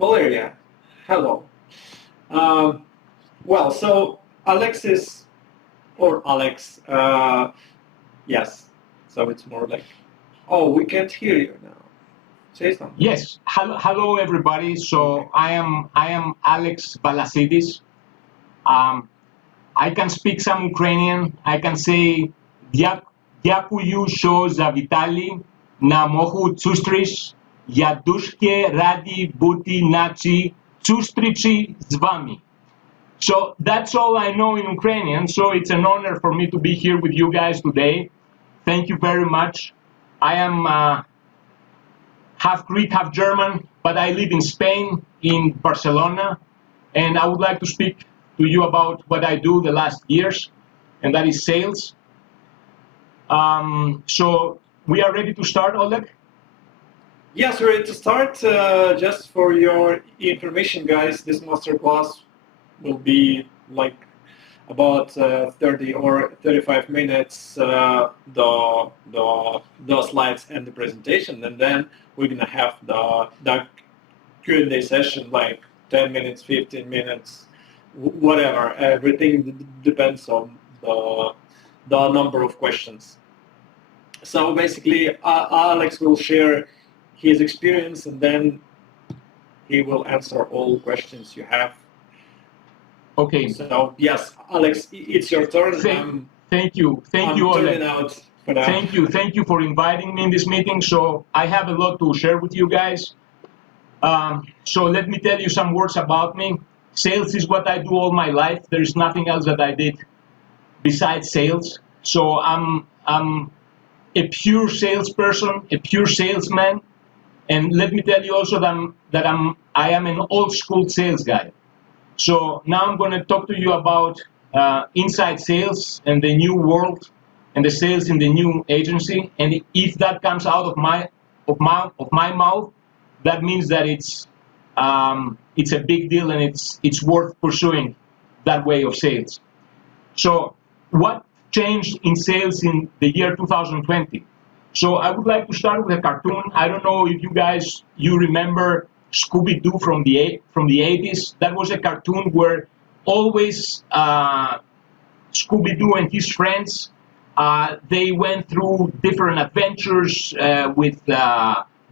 Valeria, hello. Um, well, so Alexis, or Alex, yes. So it's more like, oh, we can't hear you now. Say something. Yes. Hello, everybody. So I am Alex Valassidis. I can speak some Ukrainian. I can say Дякую, що завітали на мою зустріч. Я дуже радий бути на цій зустрічі з вами. So that's all I know in Ukrainian. So it's an honor for me to be here with you guys today. Thank you very much. I am half Greek, half German, but I live in Spain, in Barcelona, and I would like to speak to you about what I do the last years, and that is sales. So we are ready to start, Oleg? Yes, we're ready to start. Just for your information, guys, this masterclass will be like about 30 or 35 minutes, the slides and the presentation, and then we're gonna have the Q&A session, like 10 minutes, 15 minutes, whatever. Everything depends on the number of questions. So basically, Alex will share his experience, and then he will answer all questions you have. Okay. So yes, Alex, it's your turn. Thank you, Oleg. Out for now. Thank you for inviting me in this meeting. So I have a lot to share with you guys. So let me tell you some words about me. Sales is what I do all my life. There is nothing else that I did besides sales. So I'm a pure salesperson, a pure salesman. And let me tell you also that I am an old school sales guy. So now I'm going to talk to you about inside sales and the new world and the sales in the new agency. And if that comes out of my mouth, that means that it's a big deal and it's worth pursuing that way of sales. So what changed in sales in the year 2020? So I would like to start with a cartoon. I don't know if you remember Scooby-Doo from the 80s. That was a cartoon where always Scooby-Doo and his friends, they went through different adventures with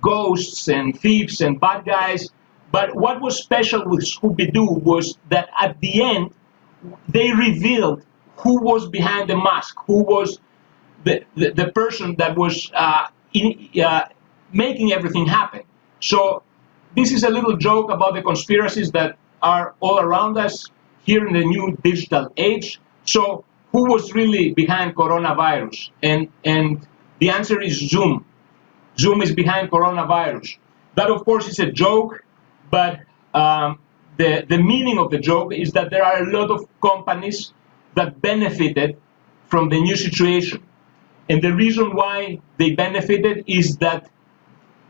ghosts and thieves and bad guys. But what was special with Scooby-Doo was that at the end, they revealed who was behind the mask, who was the person that was making everything happen. So this is a little joke about the conspiracies that are all around us here in the new digital age. So who was really behind coronavirus? And the answer is Zoom. Zoom is behind coronavirus. That, of course, is a joke, but the meaning of the joke is that there are a lot of companies that benefited from the new situation. And the reason why they benefited is that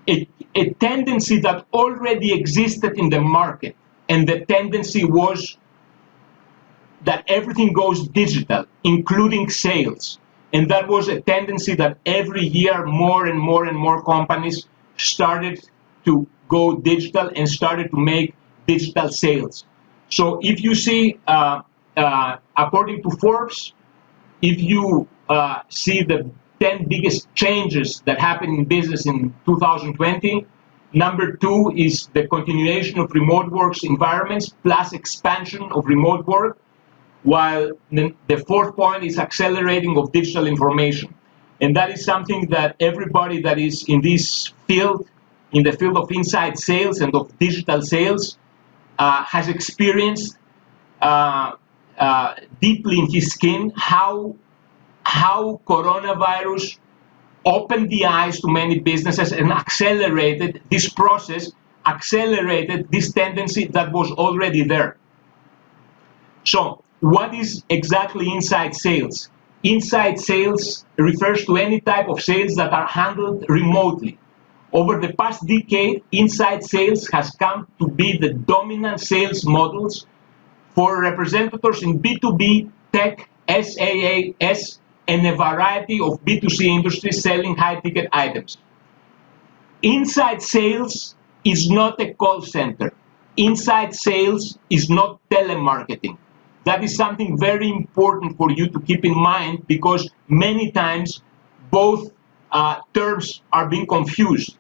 a tendency that already existed in the market, and the tendency was that everything goes digital, including sales. And that was a tendency that every year more and more and more companies started to go digital and started to make digital sales. So if you see, according to Forbes, if you see the 10 biggest changes that happened in business in 2020, number 2 is the continuation of remote work environments plus expansion of remote work, while the 4th point is accelerating of digital information. And that is something that everybody that is in this field, in the field of inside sales and of digital sales, has experienced deeply in his skin how coronavirus opened the eyes to many businesses and accelerated this process, accelerated this tendency that was already there. So what is exactly inside sales? Inside sales refers to any type of sales that are handled remotely. Over the past decade, inside sales has come to be the dominant sales models for representatives in B2B, tech, SaaS, and a variety of B2C industries selling high-ticket items. Inside sales is not a call center. inside sales is not telemarketing. That is something very important for you to keep in mind, because many times both terms are being confused.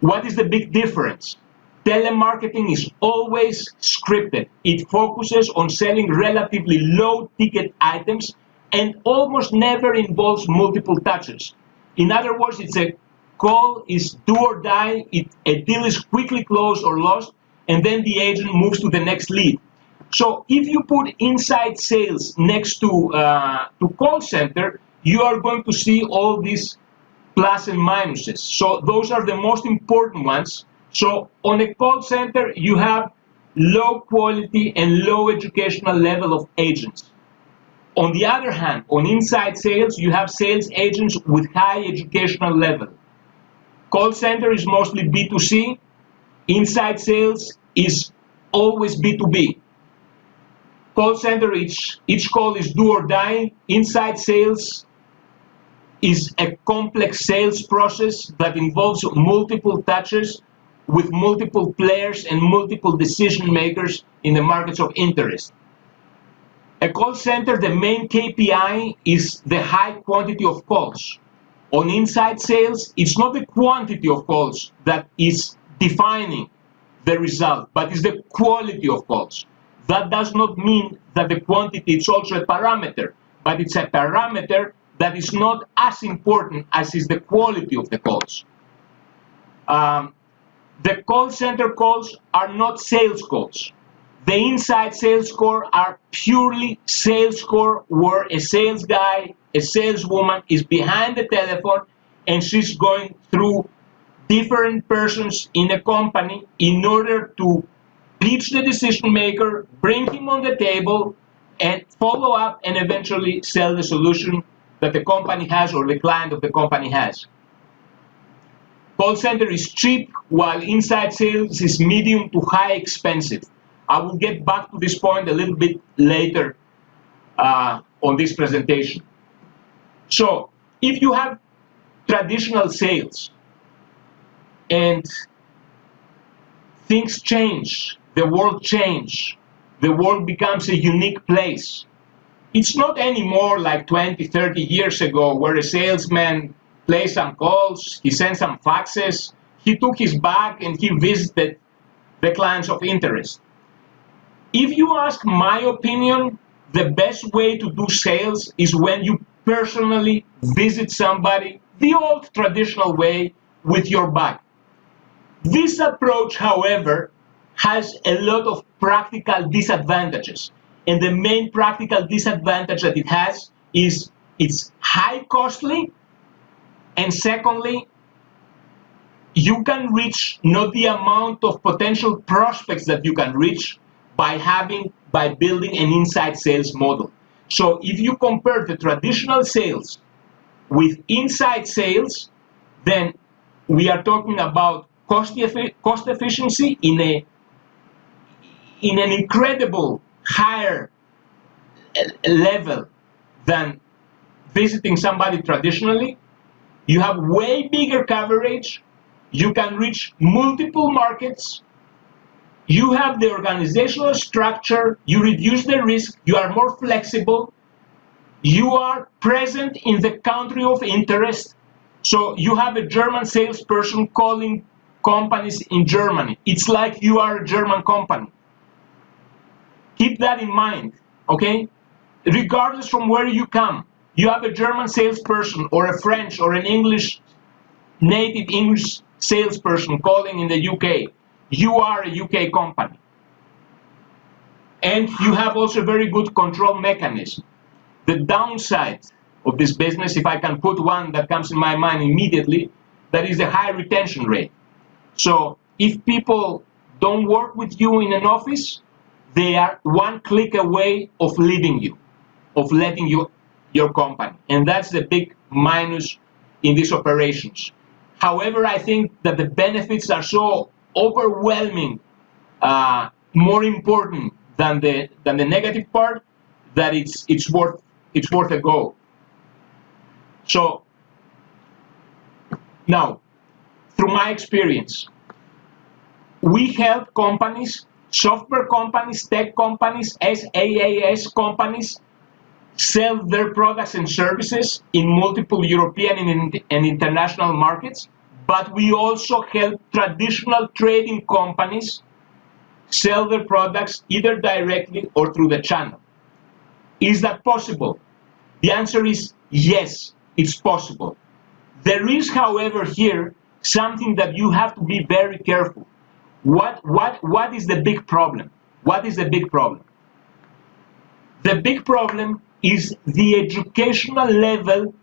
What is the big difference? Telemarketing is always scripted. It focuses on selling relatively low ticket items and almost never involves multiple touches. In other words, it's a call is do or die, a deal is quickly closed or lost, and then the agent moves to the next lead. So if you put inside sales next to call center, you are going to see all these plus and minuses. So those are the most important ones. So on a call center, you have low quality and low educational level of agents. On the other hand, on inside sales, you have sales agents with high educational level. Call center is mostly B2C. Inside sales is always B2B. Call center, each call is do or die. Inside sales is a complex sales process that involves multiple touches with multiple players and multiple decision makers in the markets of interest. A call center, the main KPI is the high quantity of calls. On inside sales, it's not the quantity of calls that is defining the result, but it's the quality of calls. That does not mean that the quantity is also a parameter, but it's a parameter that is not as important as is the quality of the calls. The call center calls are not sales calls. The inside sales call are purely sales call, where a sales guy, a saleswoman is behind the telephone and she's going through different persons in a company in order to reach the decision maker, bring him on the table, and follow up and eventually sell the solution that the company has or the client of the company has. Call center is cheap, while inside sales is medium to high expensive. I will get back to this point a little bit later on this presentation. So if you have traditional sales and things change, the world changes, the world becomes a unique place. It's not anymore like 20, 30 years ago where a salesman plays some calls, he sends some faxes, he took his bag and he visited the clients of interest. If you ask my opinion, the best way to do sales is when you personally visit somebody the old traditional way with your bag. This approach, however, has a lot of practical disadvantages. And the main practical disadvantage that it has is it's high costly, and secondly, you can reach not the amount of potential prospects that you can reach by building an inside sales model. So if you compare the traditional sales with inside sales, then we are talking about cost efficiency in an incredible higher level than visiting somebody traditionally. You have way bigger coverage. You can reach multiple markets. You have the organizational structure. You reduce the risk. You are more flexible. You are present in the country of interest. So you have a German salesperson calling companies in Germany. It's like you are a German company. Keep that in mind, okay? Regardless from where you come, you have a German salesperson or a French or an native English salesperson calling in the UK. You are a UK company. And you have also a very good control mechanism. The downside of this business, if I can put one that comes in my mind immediately, that is the high retention rate. So if people don't work with you in an office, they are one click away of leaving you, of letting your company. And that's the big minus in these operations. However, I think that the benefits are so overwhelming, more important than the negative part, that it's worth a go. So now, through my experience, we help companies, software companies, tech companies, SaaS companies, sell their products and services in multiple European and international markets, but we also help traditional trading companies sell their products either directly or through the channel. Is that possible? The answer is yes, it's possible. There is, however, here something that you have to be very careful. What is the big problem? What is the big problem? The big problem is the educational level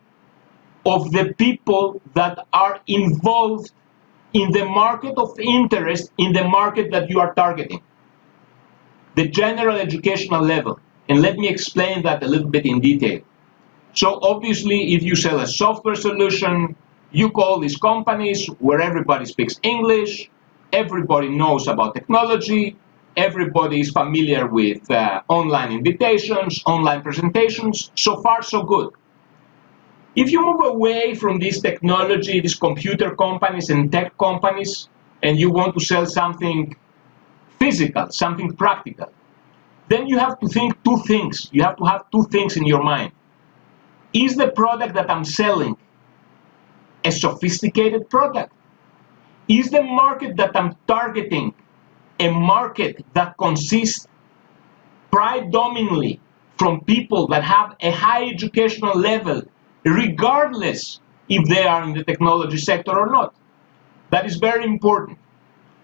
of the people that are involved in the market of interest, in the market that you are targeting. The general educational level. And let me explain that a little bit in detail. So obviously, if you sell a software solution, you call these companies where everybody speaks English, everybody knows about technology, everybody is familiar with online invitations, online presentations. So far, so good. If you move away from this technology, these computer companies and tech companies, and you want to sell something physical, something practical, then you have to think two things. You have to have two things in your mind. Is the product that I'm selling a sophisticated product? Is the market that I'm targeting a market that consists predominantly from people that have a high educational level, regardless if they are in the technology sector or not? That is very important.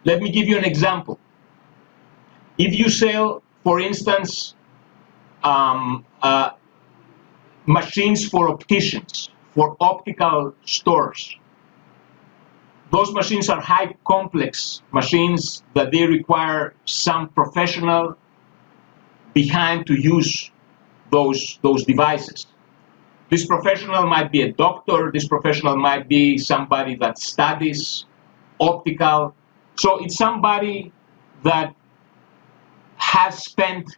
Let me give you an example. If you sell, for instance, machines for opticians, for optical stores, those machines are high complex machines that they require some professional behind to use those devices. This professional might be a doctor, this professional might be somebody that studies optical. So it's somebody that has spent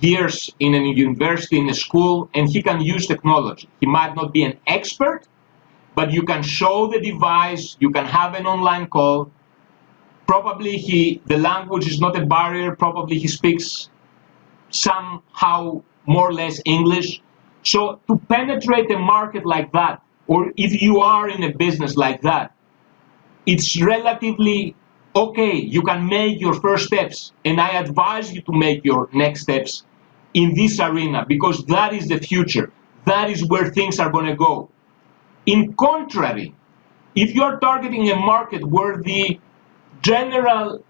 years in a university, in a school, and he can use technology. He might not be an expert, but you can show the device, you can have an online call. Probably the language is not a barrier, probably he speaks somehow more or less English. So to penetrate a market like that, or if you are in a business like that, it's relatively okay. You can make your first steps, and I advise you to make your next steps in this arena, because that is the future. That is where things are going to go. In contrary, if you are targeting a market where the general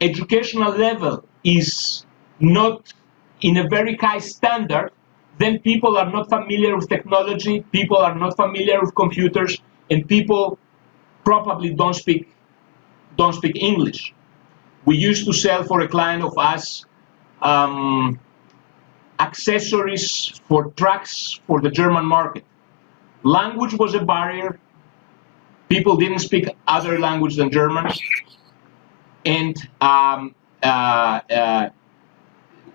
educational level is not in a very high standard, then people are not familiar with technology, people are not familiar with computers, and people probably don't speak English. We used to sell for a client of us accessories for trucks for the German market. Language was a barrier. People didn't speak other language than German. And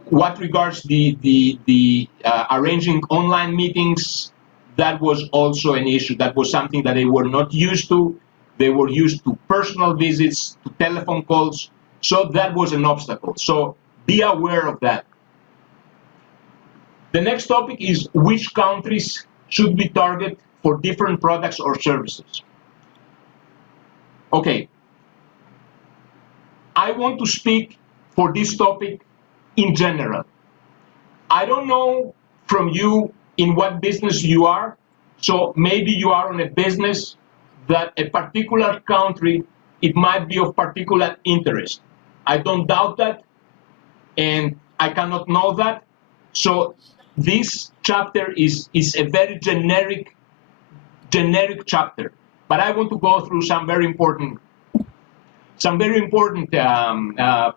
what regards the arranging online meetings, that was also an issue. That was something that they were not used to. They were used to personal visits, to telephone calls. So that was an obstacle. So be aware of that. The next topic is which countries should we target for different products or services. Okay. I want to speak for this topic in general. I don't know from you in what business you are. So maybe you are on a business that a particular country, it might be of particular interest. I don't doubt that, and I cannot know that. So this chapter is a very generic chapter, but I want to go through some very important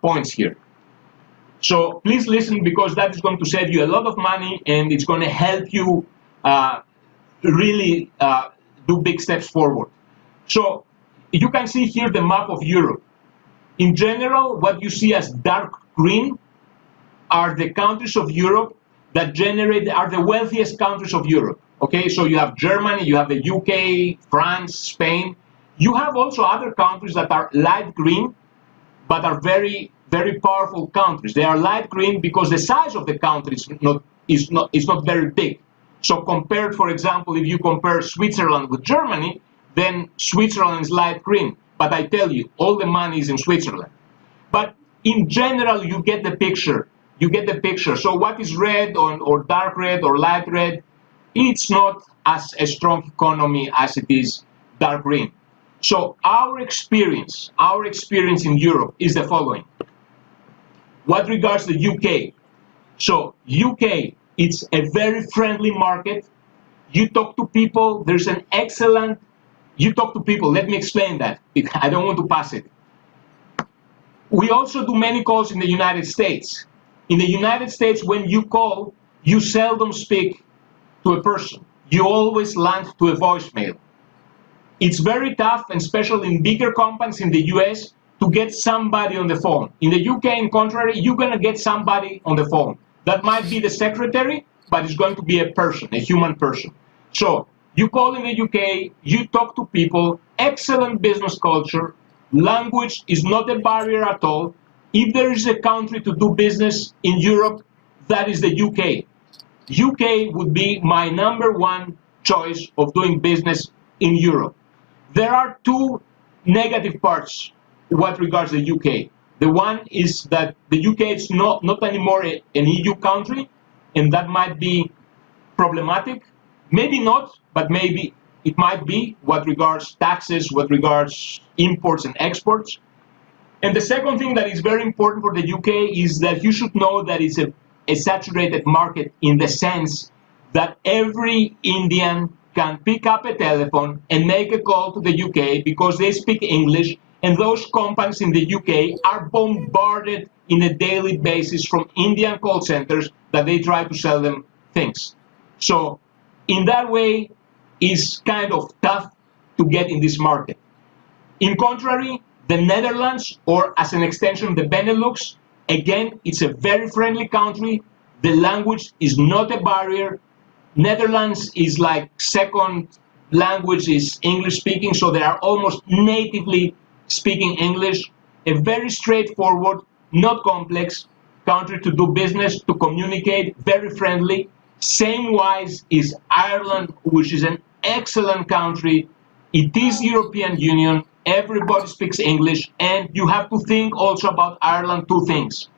points here. So please listen, because that is going to save you a lot of money, and it's going to help you really do big steps forward. So you can see here the map of Europe. In general, what you see as dark green are the countries of Europe that are the wealthiest countries of Europe. Okay, so you have Germany, you have the UK, France, Spain. You have also other countries that are light green, but are very, very powerful countries. They are light green because the size of the country is not very big. So compared, for example, if you compare Switzerland with Germany, then Switzerland is light green. But I tell you, all the money is in Switzerland. But in general, you get the picture. You get the picture. So what is red or dark red or light red, it's not as a strong economy as it is dark green. So our experience in Europe is the following. What regards the UK? So UK, it's a very friendly market. You talk to people, there's an excellent, you talk to people, let me explain that. I don't want to pass it. We also do many calls in the United States. In the United States, when you call, you seldom speak to a person. You always land to a voicemail. It's very tough, and especially in bigger companies in the US, to get somebody on the phone. In the UK, in contrary, you're going to get somebody on the phone. That might be the secretary, but it's going to be a person, a human person. So you call in the UK, you talk to people, excellent business culture, language is not a barrier at all. If there is a country to do business in Europe, that is the UK. UK would be my #1 choice of doing business in Europe. There are two negative parts what regards the UK. The one is that the UK is not anymore an EU country, and that might be problematic. Maybe not, but maybe it might be what regards taxes, what regards imports and exports. And the second thing that is very important for the UK is that you should know that it's a saturated market in the sense that every Indian can pick up a telephone and make a call to the UK because they speak English, and those companies in the UK are bombarded in a daily basis from Indian call centers that they try to sell them things. So in that way, it's kind of tough to get in this market. In contrary, the Netherlands, or as an extension, the Benelux, again, it's a very friendly country. The language is not a barrier. Netherlands is like second language is English speaking, so they are almost natively speaking English. A very straightforward, not complex country to do business, to communicate, very friendly. Same wise is Ireland, which is an excellent country. It is European Union. Everybody speaks English, and you have to think also about Ireland two things.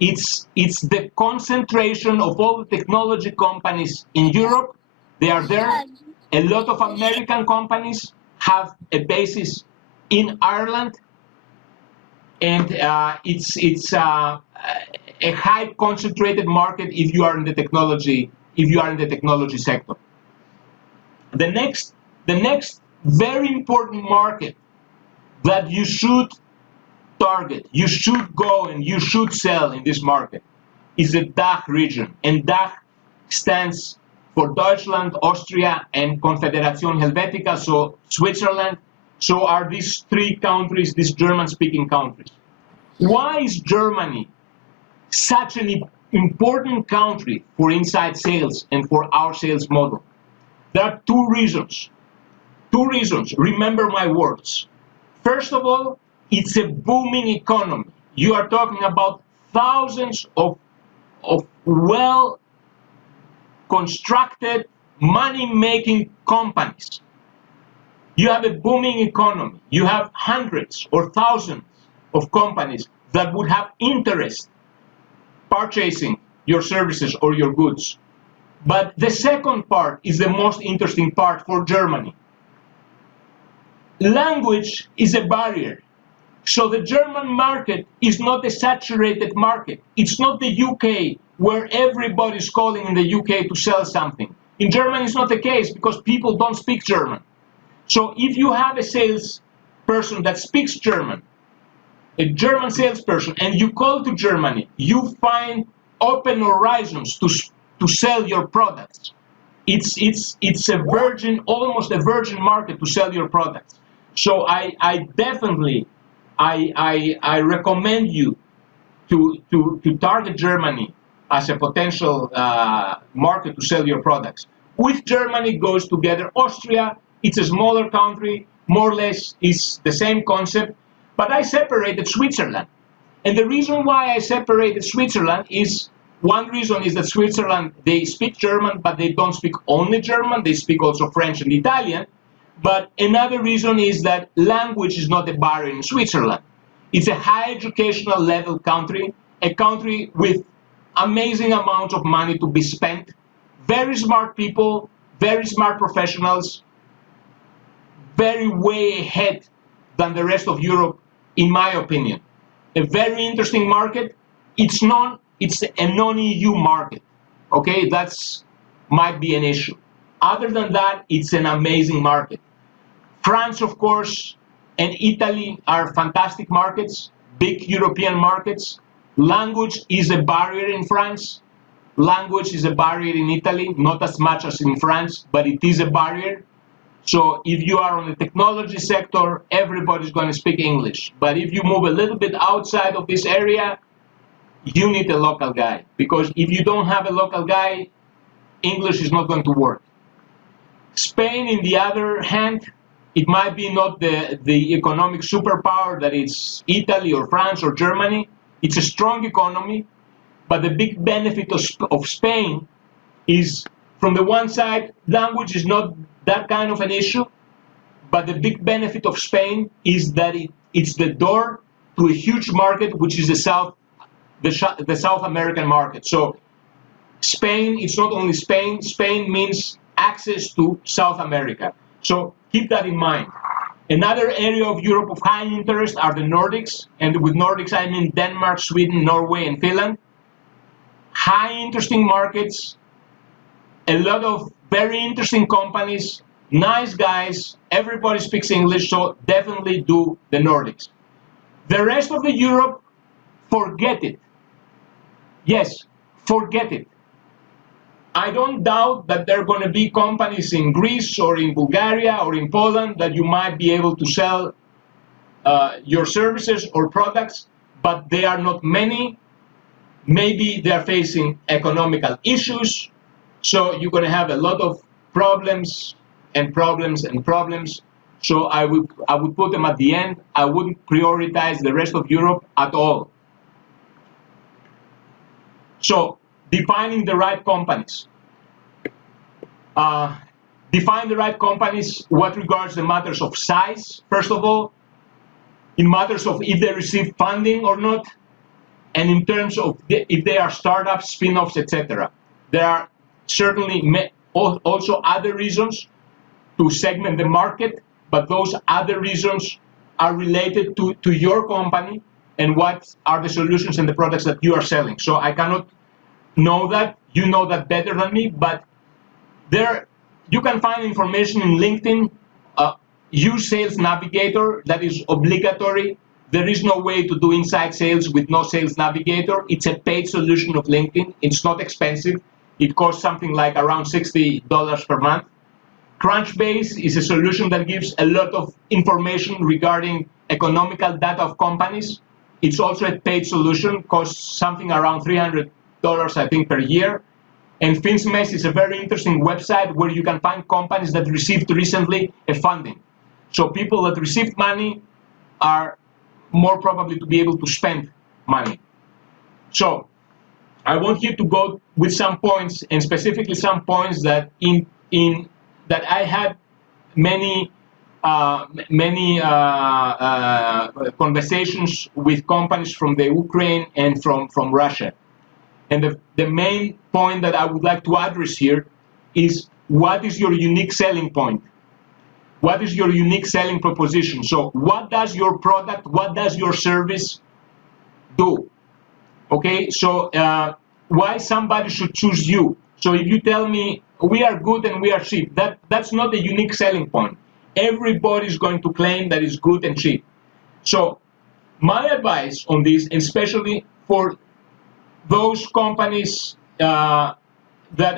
It's the concentration of all the technology companies in Europe. They are there. A lot of American companies have a basis in Ireland, and it's a high concentrated market if you are in the technology sector. The next very important market that you should target, you should go and you should sell in this market is the DACH region. And DACH stands for Deutschland, Austria, and Confederation Helvetica, so Switzerland. So are these three countries, these German-speaking countries. Why is Germany such an important country for inside sales and for our sales model? There are two reasons. Remember my words. First of all, it's a booming economy. You are talking about thousands of well-constructed, money-making companies. You have a booming economy. You have hundreds or thousands of companies that would have interest purchasing your services or your goods. But the second part is the most interesting part for Germany. Language is a barrier. So the German market is not a saturated market. It's not the UK where everybody's calling in the UK to sell something. In Germany, it's not the case because people don't speak German. So if you have a salesperson that speaks German, a German salesperson, and you call to Germany, you find open horizons to sell your products. It's a virgin, almost a virgin market to sell your products. So I definitely recommend you to target Germany as a potential market to sell your products. With Germany goes together Austria. It's a smaller country, more or less is the same concept, but I separated Switzerland. And the reason why I separated Switzerland is, one reason is that Switzerland, they speak German, but they don't speak only German, they speak also French and Italian. But another reason is that language is not a barrier in Switzerland. It's a high educational level country, a country with amazing amounts of money to be spent, very smart people, very smart professionals, very way ahead than the rest of Europe, in my opinion. A very interesting market. It's a non-EU market. Okay, that's might be an issue. Other than that, it's an amazing market. France, of course, and Italy are fantastic markets, big European markets. Language is a barrier in France. Language is a barrier in Italy, not as much as in France, but it is a barrier. So if you are on the technology sector, everybody's going to speak English. But if you move a little bit outside of this area, you need a local guy. Because if you don't have a local guy, English is not going to work. Spain, in the other hand, it might be not the economic superpower that is Italy or France or Germany. It's a strong economy, but the big benefit of Spain is, from the one side, language is not that kind of an issue, but the big benefit of Spain is that it's the door to a huge market, which is the South American market. So Spain, it's not only Spain. Spain means access to South America. So keep that in mind. Another area of Europe of high interest are the Nordics, and with Nordics I mean Denmark, Sweden, Norway, and Finland. High interesting markets, a lot of very interesting companies, nice guys, everybody speaks English, so definitely do the Nordics. The rest of the Europe, forget it. Yes, forget it. I don't doubt that there are going to be companies in Greece or in Bulgaria or in Poland that you might be able to sell your services or products, but they are not many. Maybe they are facing economical issues, so you're going to have a lot of problems and problems and problems. So I would put them at the end. I wouldn't prioritize the rest of Europe at all. So defining the right companies. Define the right companies what regards the matters of size, first of all, in matters of if they receive funding or not, and in terms of if they are startups, spin-offs, etc. There are certainly also other reasons to segment the market, but those other reasons are related to your company and what are the solutions and the products that you are selling. So I cannot know that. You know that better than me, but there you can find information in LinkedIn. Use Sales Navigator. That is obligatory. There is no way to do inside sales with no Sales Navigator. It's a paid solution of LinkedIn. It's not expensive. It costs something like around $60 per month. Crunchbase is a solution that gives a lot of information regarding economical data of companies. It's also a paid solution, costs something around $300, I think, per year. And FinSmess is a very interesting website where you can find companies that received recently a funding. So people that received money are more probably to be able to spend money. So I want you to go with some points, and specifically some points that that I had many conversations with companies from the Ukraine and from Russia. And the main point that I would like to address here is, what is your unique selling point? What is your unique selling proposition? So what does your product, what does your service do? Okay, so why somebody should choose you? So if you tell me we are good and we are cheap, that's not a unique selling point. Everybody's going to claim that it's good and cheap. So my advice on this, especially for those companies that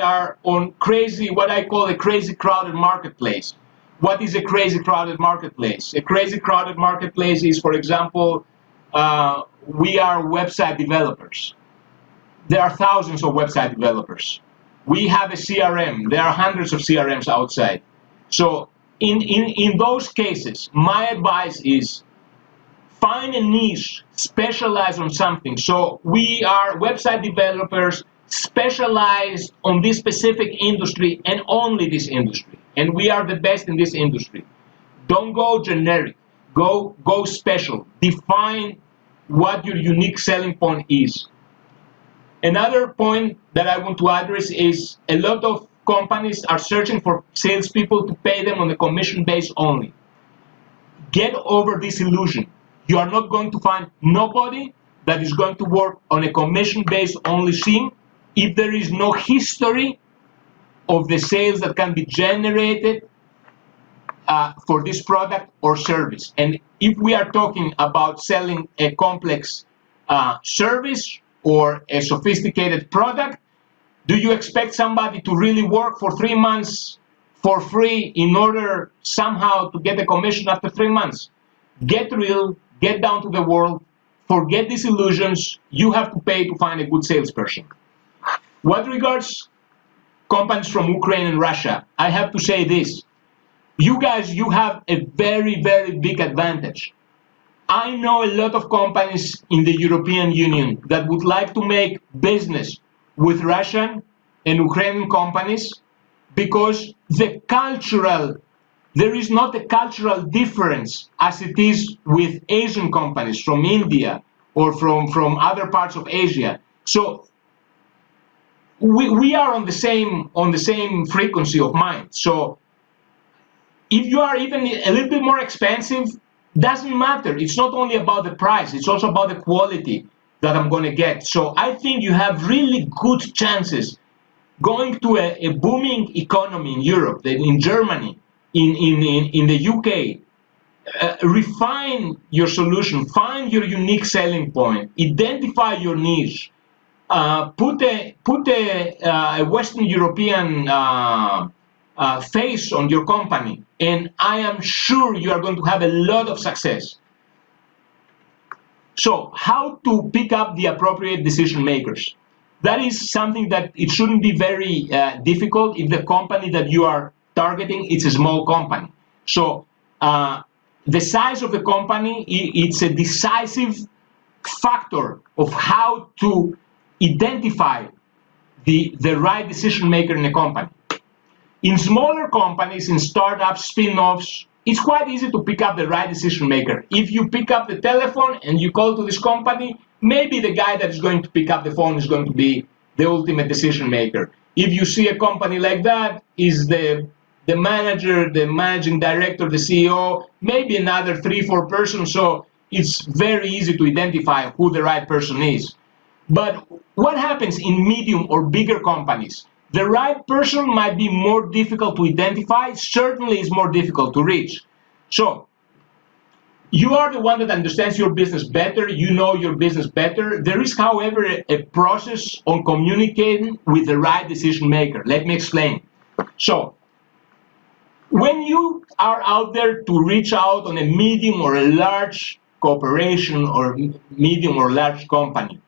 are on crazy, what I call a crazy crowded marketplace. What is a crazy crowded marketplace? A crazy crowded marketplace is, for example, we are website developers. There are thousands of website developers. We have a CRM. There are hundreds of CRMs outside. So in those cases, my advice is find a niche, specialize on something. So we are website developers specialized on this specific industry and only this industry. And we are the best in this industry. Don't go generic. Go special. Define what your unique selling point is. Another point that I want to address is a lot of companies are searching for salespeople to pay them on a commission base only. Get over this illusion. You are not going to find nobody that is going to work on a commission base only thing if there is no history of the sales that can be generated for this product or service. And if we are talking about selling a complex service or a sophisticated product, do you expect somebody to really work for 3 months for free in order somehow to get a commission after 3 months? Get real, get down to the world, forget these illusions. You have to pay to find a good salesperson. What regards companies from Ukraine and Russia, I have to say this. You guys, you have a very, very big advantage. I know a lot of companies in the European Union that would like to make business with Russian and Ukrainian companies because there is not a cultural difference as it is with Asian companies from India or from other parts of Asia. So we are on the same frequency of mind. So if you are even a little bit more expensive, doesn't matter. It's not only about the price, it's also about the quality that I'm going to get. So I think you have really good chances going to a booming economy in Europe, in Germany, in the UK. Refine your solution, find your unique selling point, identify your niche, put a Western European face on your company, and I am sure you are going to have a lot of success. So how to pick up the appropriate decision makers? That is something that it shouldn't be very difficult if the company that you are targeting, it's a small company. So the size of the company, it's a decisive factor of how to identify the right decision maker in a company. In smaller companies, in startups, spin-offs, it's quite easy to pick up the right decision maker. If you pick up the telephone and you call to this company, maybe the guy that is going to pick up the phone is going to be the ultimate decision maker. If you see a company like that, is the manager, the managing director, the CEO, maybe another 3-4 persons, so it's very easy to identify who the right person is. But what happens in medium or bigger companies? The right person might be more difficult to identify, certainly is more difficult to reach. So you are the one that understands your business better, you know your business better. There is, however, a process on communicating with the right decision maker. Let me explain. So when you are out there to reach out on a medium or a large corporation or medium or large company,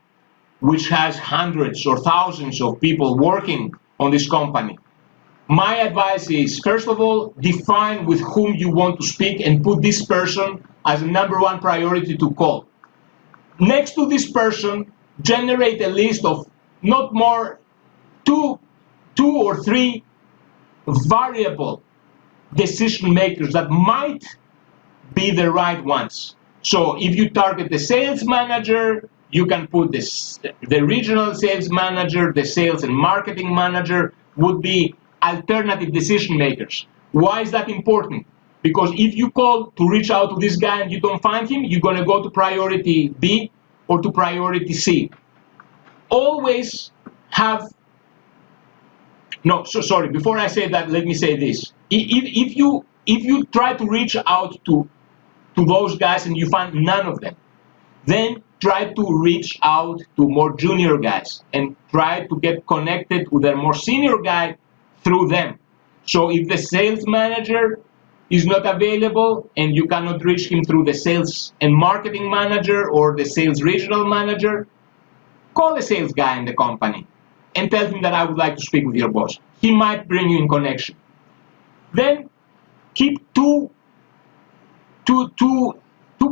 which has hundreds or thousands of people working on this company, my advice is, first of all, define with whom you want to speak and put this person as a #1 priority to call. Next to this person, generate a list of not more two or three variable decision makers that might be the right ones. So if you target the sales manager, you can put the regional sales manager, the sales and marketing manager would be alternative decision makers. Why is that important? Because if you call to reach out to this guy and you don't find him, you're going to go to priority B or to priority C. Always have, no, so sorry, before I say that, let me say this. If you try to reach out to those guys and you find none of them, then try to reach out to more junior guys and try to get connected with a more senior guy through them. So if the sales manager is not available and you cannot reach him through the sales and marketing manager or the sales regional manager, call the sales guy in the company and tell him that I would like to speak with your boss. He might bring you in connection. Then keep two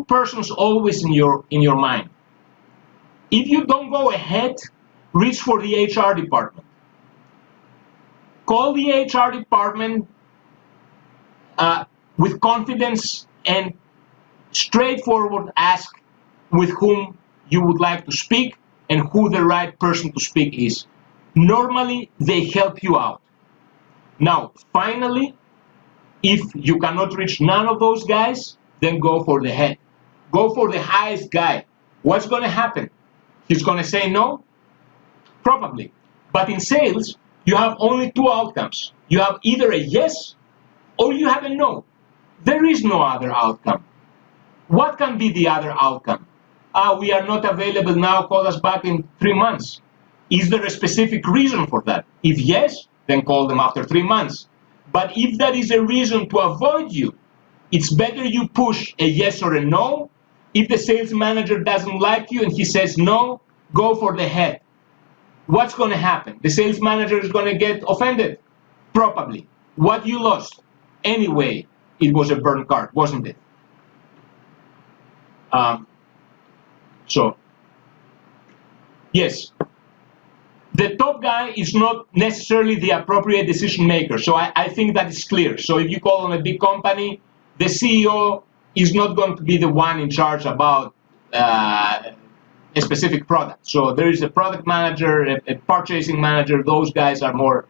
persons always in your mind. If you don't go ahead, reach for the HR department. Call the HR department with confidence and straightforward ask with whom you would like to speak and who the right person to speak is. Normally, they help you out. Now, finally, if you cannot reach none of those guys, then go for the head. Go for the highest guy. What's going to happen? He's going to say no? Probably. But in sales, you have only two outcomes. You have either a yes or you have a no. There is no other outcome. What can be the other outcome? We are not available now, call us back in 3 months. Is there a specific reason for that? If yes, then call them after 3 months. But if that is a reason to avoid you, it's better you push a yes or a no. If the sales manager doesn't like you and he says no, go for the head. What's going to happen? The sales manager is going to get offended? Probably. What you lost? Anyway, it was a burnt card, wasn't it? So, yes, the top guy is not necessarily the appropriate decision maker. So I think that is clear. So if you call on a big company, the CEO is not going to be the one in charge about a specific product. So there is a product manager, a purchasing manager. Those guys are more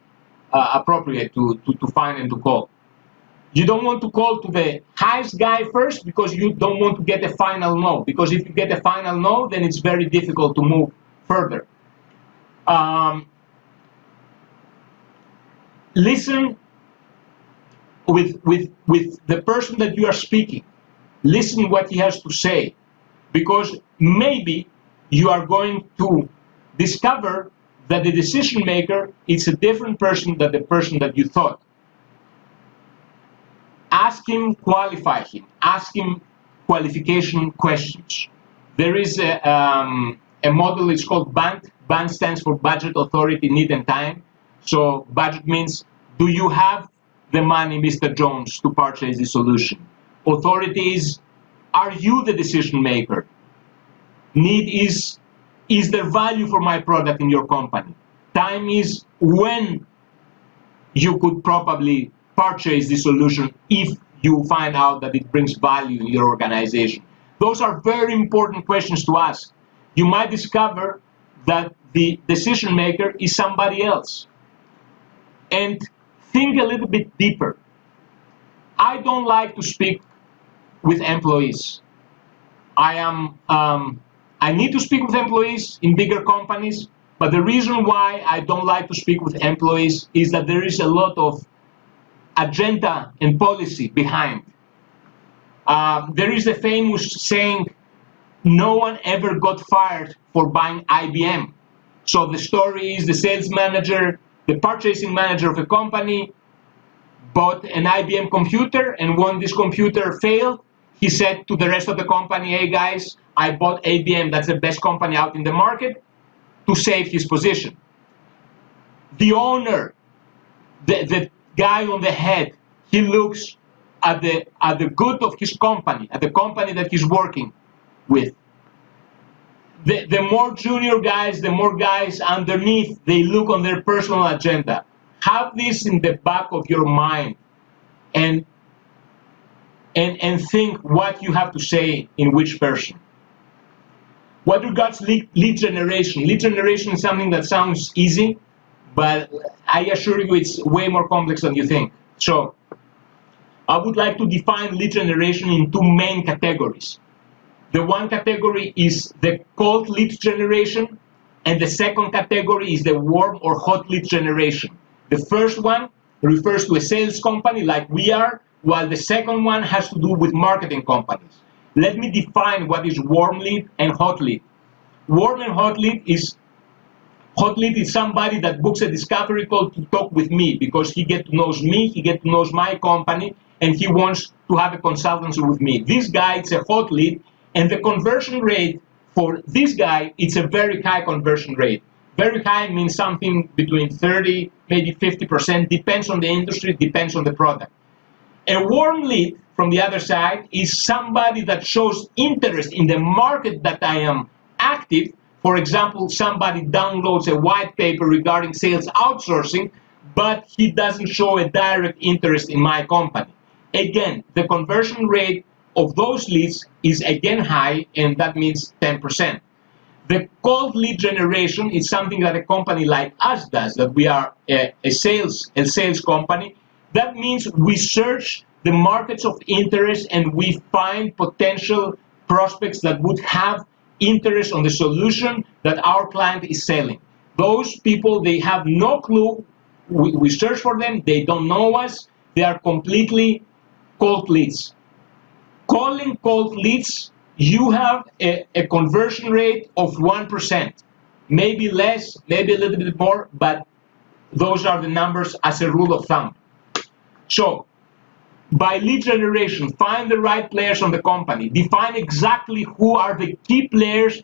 appropriate to find and to call. You don't want to call to the highest guy first because you don't want to get a final no. Because if you get a final no, then it's very difficult to move further. Listen with the person that you are speaking. Listen what he has to say, because maybe you are going to discover that the decision maker is a different person than the person that you thought. Ask him, qualify him. Ask him qualification questions. There is a model, it's called BANT. BANT stands for Budget, Authority, Need, and Time. So budget means, do you have the money, Mr. Jones, to purchase the solution? Authority is, are you the decision maker? Need is there value for my product in your company? Time is when you could probably purchase the solution if you find out that it brings value in your organization. Those are very important questions to ask. You might discover that the decision maker is somebody else. And think a little bit deeper. I don't like to speak with employees. I need to speak with employees in bigger companies, but the reason why I don't like to speak with employees is that there is a lot of agenda and policy behind. There is a famous saying, no one ever got fired for buying IBM. So the story is the sales manager, the purchasing manager of a company bought an IBM computer, and when this computer failed, he said to the rest of the company, hey guys, I bought IBM, that's the best company out in the market, to save his position. The owner, the guy on the head, he looks at the good of his company, at the company that he's working with. The more junior guys, the more guys underneath, they look on their personal agenda. Have this in the back of your mind and think what you have to say in which person. What regards lead generation? Lead generation is something that sounds easy, but I assure you it's way more complex than you think. So I would like to define lead generation in two main categories. The one category is the cold lead generation, and the second category is the warm or hot lead generation. The first one refers to a sales company like we are, while the second one has to do with marketing companies. Let me define what is warm lead and hot lead. Warm and hot lead is somebody that books a discovery call to talk with me because he gets to know me, he gets to know my company, and he wants to have a consultancy with me. This guy, it's a hot lead, and the conversion rate for this guy, it's a very high conversion rate. Very high means something between 30, maybe 50%, depends on the industry, depends on the product. A warm lead, from the other side, is somebody that shows interest in the market that I am active. For example, somebody downloads a white paper regarding sales outsourcing, but he doesn't show a direct interest in my company. Again, the conversion rate of those leads is again high, and that means 10%. The cold lead generation is something that a company like us does, that we are a sales company. That means we search the markets of interest and we find potential prospects that would have interest on the solution that our client is selling. Those people, they have no clue. We search for them, they don't know us, they are completely cold leads. Calling cold leads, you have a conversion rate of 1%, maybe less, maybe a little bit more, but those are the numbers as a rule of thumb. So, by lead generation, find the right players on the company, define exactly who are the key players,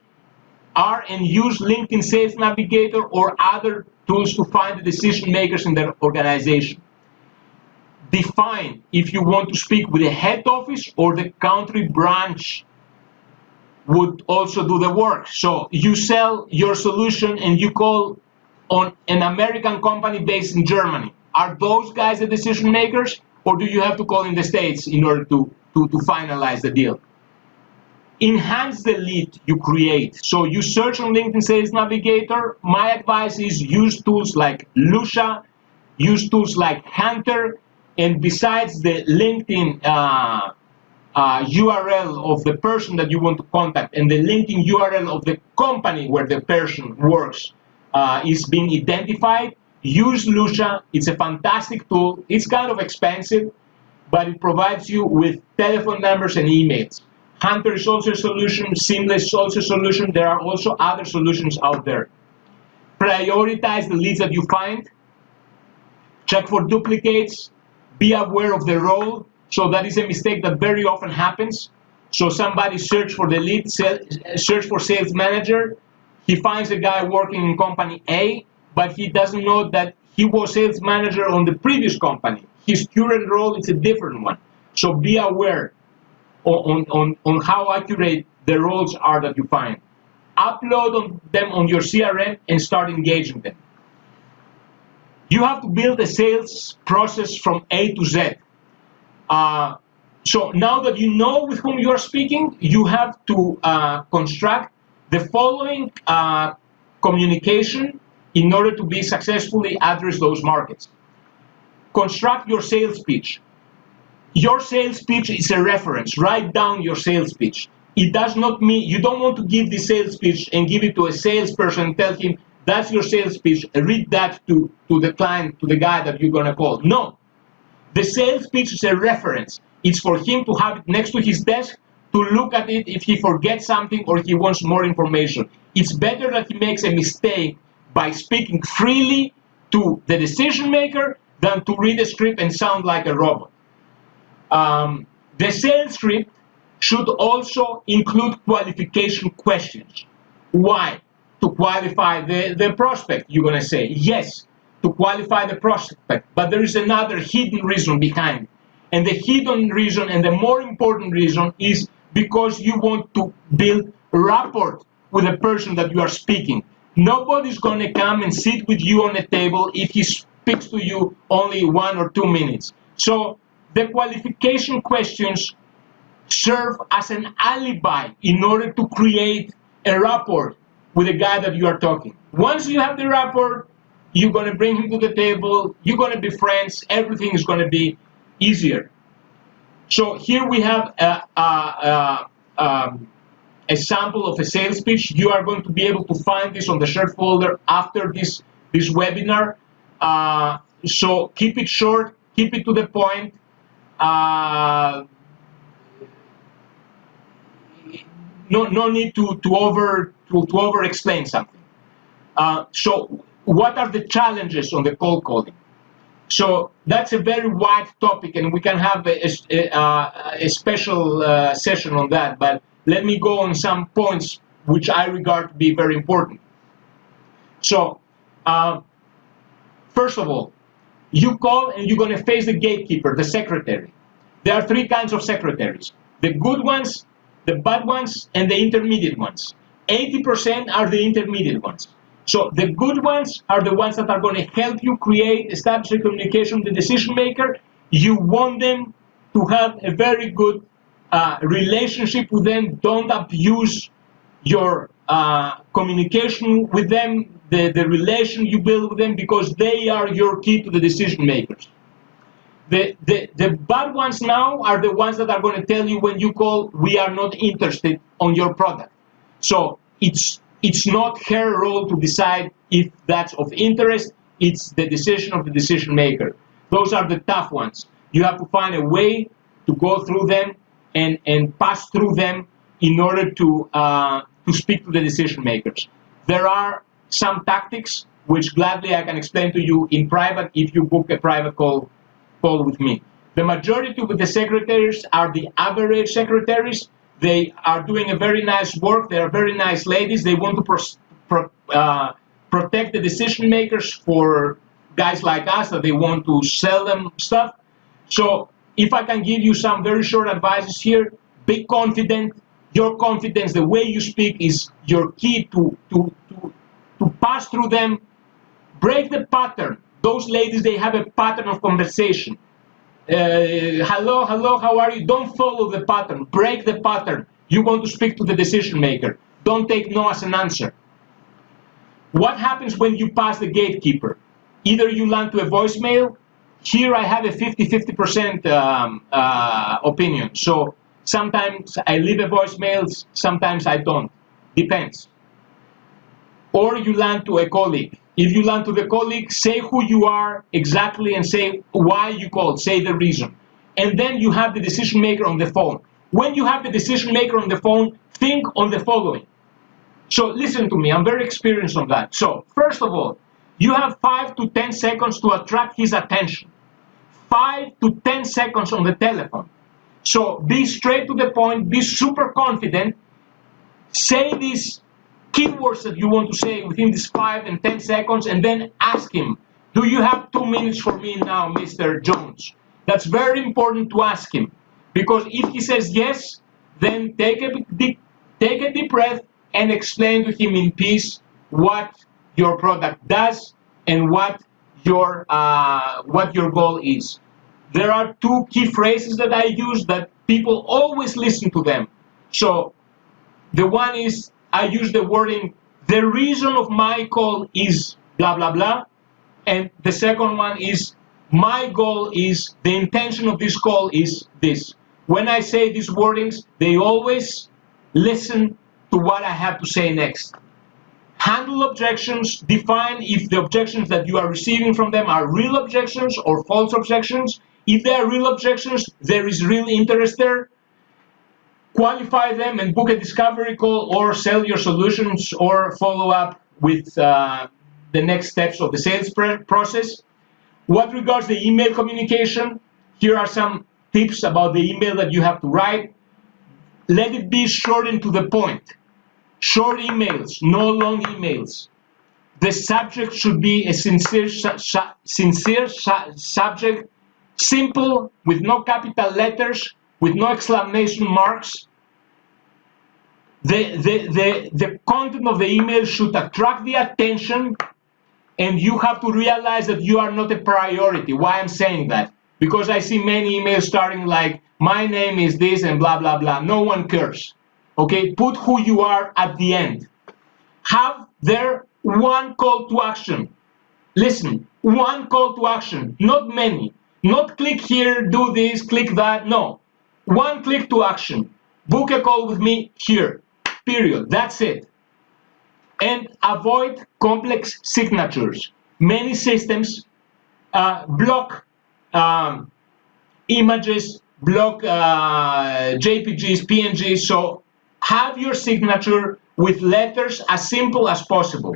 and use LinkedIn Sales Navigator or other tools to find the decision makers in their organization. Define if you want to speak with the head office or the country branch would also do the work. So you sell your solution and you call on an American company based in Germany. Are those guys the decision makers, or do you have to call in the States in order to finalize the deal? Enhance the lead you create. So you search on LinkedIn Sales Navigator. My advice is use tools like Lucia, use tools like Hunter, and besides the LinkedIn URL of the person that you want to contact and the LinkedIn URL of the company where the person works is being identified, use Lucia. It's a fantastic tool. It's kind of expensive, but it provides you with telephone numbers and emails. Hunter is also a solution. Seamless is also a solution. There are also other solutions out there. Prioritize the leads that you find. Check for duplicates. Be aware of the role. So that is a mistake that very often happens. So somebody search for the lead, search for sales manager. He finds a guy working in company A, but he doesn't know that he was sales manager on the previous company. His current role is a different one. So be aware on how accurate the roles are that you find. Upload them on your CRM and start engaging them. You have to build a sales process from A to Z. So now that you know with whom you are speaking, you have to construct the following communication in order to be successfully address those markets. Construct your sales pitch. Your sales pitch is a reference. Write down your sales pitch. It does not mean you don't want to give the sales pitch and give it to a salesperson and tell him that's your sales pitch. Read that to the client, to the guy that you're going to call. No. The sales pitch is a reference. It's for him to have it next to his desk to look at it if he forgets something or he wants more information. It's better that he makes a mistake by speaking freely to the decision maker than to read a script and sound like a robot. The sales script should also include qualification questions. Why? To qualify the prospect, you're going to say. Yes, to qualify the prospect. But there is another hidden reason behind it. And the hidden reason and the more important reason is because you want to build rapport with the person that you are speaking. Nobody's going to come and sit with you on a table if he speaks to you only 1 or 2 minutes. So the qualification questions serve as an alibi in order to create a rapport with the guy that you are talking. Once you have the rapport, you're going to bring him to the table, you're going to be friends, everything is going to be easier. So here we have a sample of a sales pitch. You are going to be able to find this on the shared folder after this webinar. So keep it short, keep it to the point. No need to over explain something. So what are the challenges on the cold calling? So that's a very wide topic, and we can have a special session on that. But let me go on some points which I regard to be very important. So first of all, you call and you're going to face the gatekeeper, the secretary. There are three kinds of secretaries: the good ones, the bad ones, and the intermediate ones. 80% are the intermediate ones. So the good ones are the ones that are going to help you create, establish a communication with the decision maker. You want them to have a very good relationship with them. Don't abuse your communication with them, the relation you build with them, because they are your key to the decision makers. The bad ones now are the ones that are going to tell you when you call, we are not interested on your product. So it's not her role to decide if that's of interest. It's the decision of the decision maker. Those are the tough ones. You have to find a way to go through them and pass through them in order to speak to the decision makers. There are some tactics which gladly I can explain to you in private if you book a private call with me. The majority of the secretaries are the average secretaries. They are doing a very nice work. They are very nice ladies. They want to protect the decision makers for guys like us that they want to sell them stuff. So if I can give you some very short advices here, be confident. Your confidence, the way you speak, is your key to pass through them. Break the pattern. Those ladies, they have a pattern of conversation. Hello, how are you? Don't follow the pattern. Break the pattern. You want to speak to the decision maker. Don't take no as an answer. What happens when you pass the gatekeeper? Either you land to a voicemail. Here I have a 50-50% opinion. So sometimes I leave a voicemail, sometimes I don't. Depends. Or you land to a colleague. If you land to the colleague, say who you are exactly and say why you called, say the reason. And then you have the decision maker on the phone. When you have the decision maker on the phone, think on the following. So listen to me, I'm very experienced on that. So first of all, you have 5 to 10 seconds to attract his attention. 5 to 10 seconds on the telephone. So be straight to the point, be super confident, say these keywords that you want to say within these 5 and 10 seconds, and then ask him, do you have 2 minutes for me now, Mr. Jones? That's very important to ask him, because if he says yes, then take a deep breath and explain to him in peace what your product does and what your goal is. There are 2 key phrases that I use that people always listen to them. So the one is, I use the wording, the reason of my call is blah, blah, blah. And the second one is, my goal is, the intention of this call is this. When I say these wordings, they always listen to what I have to say next. Handle objections, define if the objections that you are receiving from them are real objections or false objections. If they are real objections, there is real interest there. Qualify them and book a discovery call or sell your solutions or follow up with the next steps of the sales process. What regards the email communication, here are some tips about the email that you have to write. Let it be short and to the point. Short emails, no long emails. The subject should be a sincere subject, simple, with no capital letters, with no exclamation marks. The content of the email should attract the attention, and you have to realize that you are not a priority. Why I'm saying that? Because I see many emails starting like, my name is this and blah, blah, blah. No one cares. Okay, put who you are at the end. Have there one call to action. Listen, one call to action, not many. Not click here, do this, click that, no. One click to action. Book a call with me here, period, that's it. And avoid complex signatures. Many systems block images, block JPGs, PNGs, so have your signature with letters as simple as possible.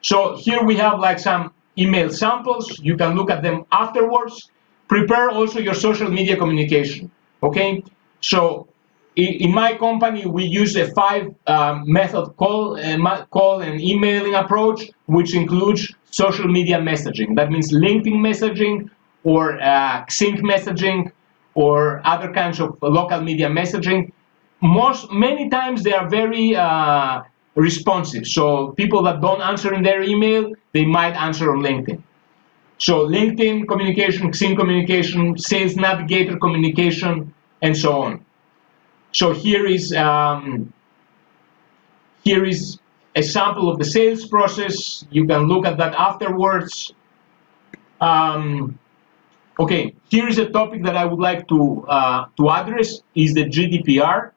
So here we have like some email samples. You can look at them afterwards. Prepare also your social media communication, okay? So in my company, we use a 5-method call and emailing approach, which includes social media messaging. That means LinkedIn messaging or Xing messaging or other kinds of local media messaging, many times they are very responsive. So people that don't answer in their email, they might answer on LinkedIn. So LinkedIn communication, Xing communication, Sales Navigator communication, and so on. So here is a sample of the sales process. You can look at that afterwards. Okay, here is a topic that I would like to address is the GDPR.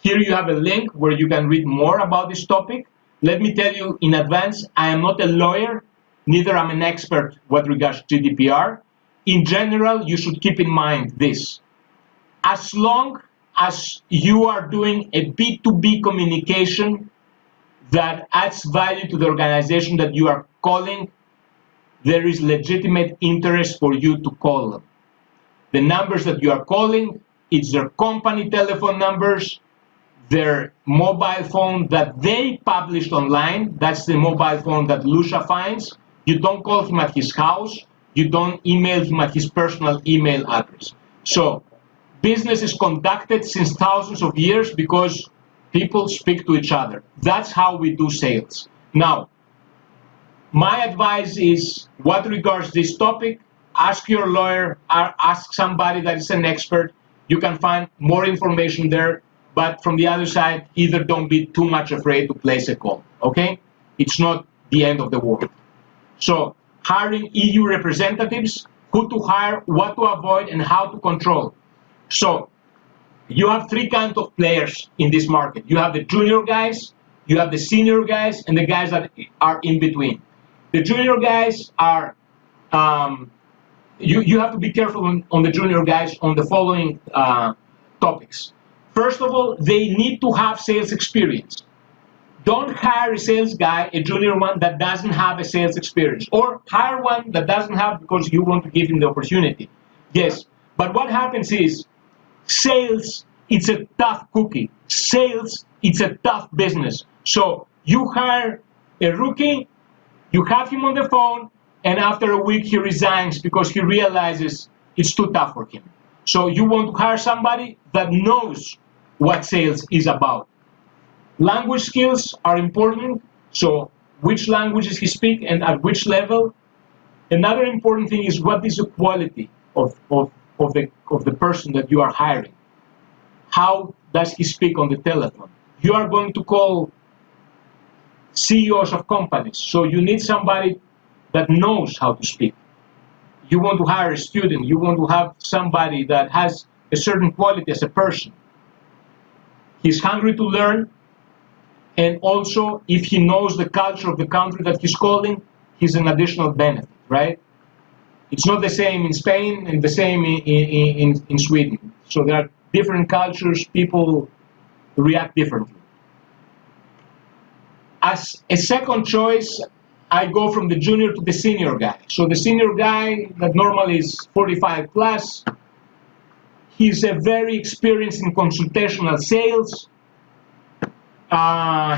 Here you have a link where you can read more about this topic. Let me tell you in advance, I am not a lawyer, neither am an expert with regards to GDPR. In general, you should keep in mind this. As long as you are doing a B2B communication that adds value to the organization that you are calling, there is legitimate interest for you to call them. The numbers that you are calling, it's their company telephone numbers, their mobile phone that they published online. That's the mobile phone that Lucia finds. You don't call him at his house. You don't email him at his personal email address. So business is conducted since thousands of years because people speak to each other. That's how we do sales. Now, my advice is, what regards this topic, ask your lawyer, or ask somebody that is an expert. You can find more information there. But from the other side, either don't be too much afraid to place a call, okay? It's not the end of the world. So hiring EU representatives, who to hire, what to avoid, and how to control. So you have three kinds of players in this market. You have the junior guys, you have the senior guys, and the guys that are in between. The junior guys are, you have to be careful on the junior guys on the following topics. First of all, they need to have sales experience. Don't hire a sales guy, a junior one, that doesn't have a sales experience. Or hire one that doesn't have because you want to give him the opportunity. Yes, but what happens is, sales, it's a tough cookie. Sales, it's a tough business. So you hire a rookie, you have him on the phone, and after a week he resigns because he realizes it's too tough for him. So you want to hire somebody that knows what sales is about. Language skills are important, so which languages he speaks and at which level. Another important thing is, what is the quality of the person that you are hiring? How does he speak on the telephone? You are going to call CEOs of companies, so you need somebody that knows how to speak. You want to hire a student, you want to have somebody that has a certain quality as a person. He's hungry to learn, and also if he knows the culture of the country that he's calling, he's an additional benefit, right? It's not the same in Spain and the same in Sweden. So there are different cultures, people react differently. As a second choice, I go from the junior to the senior guy. So the senior guy that normally is 45 plus, he's a very experienced in consultational sales.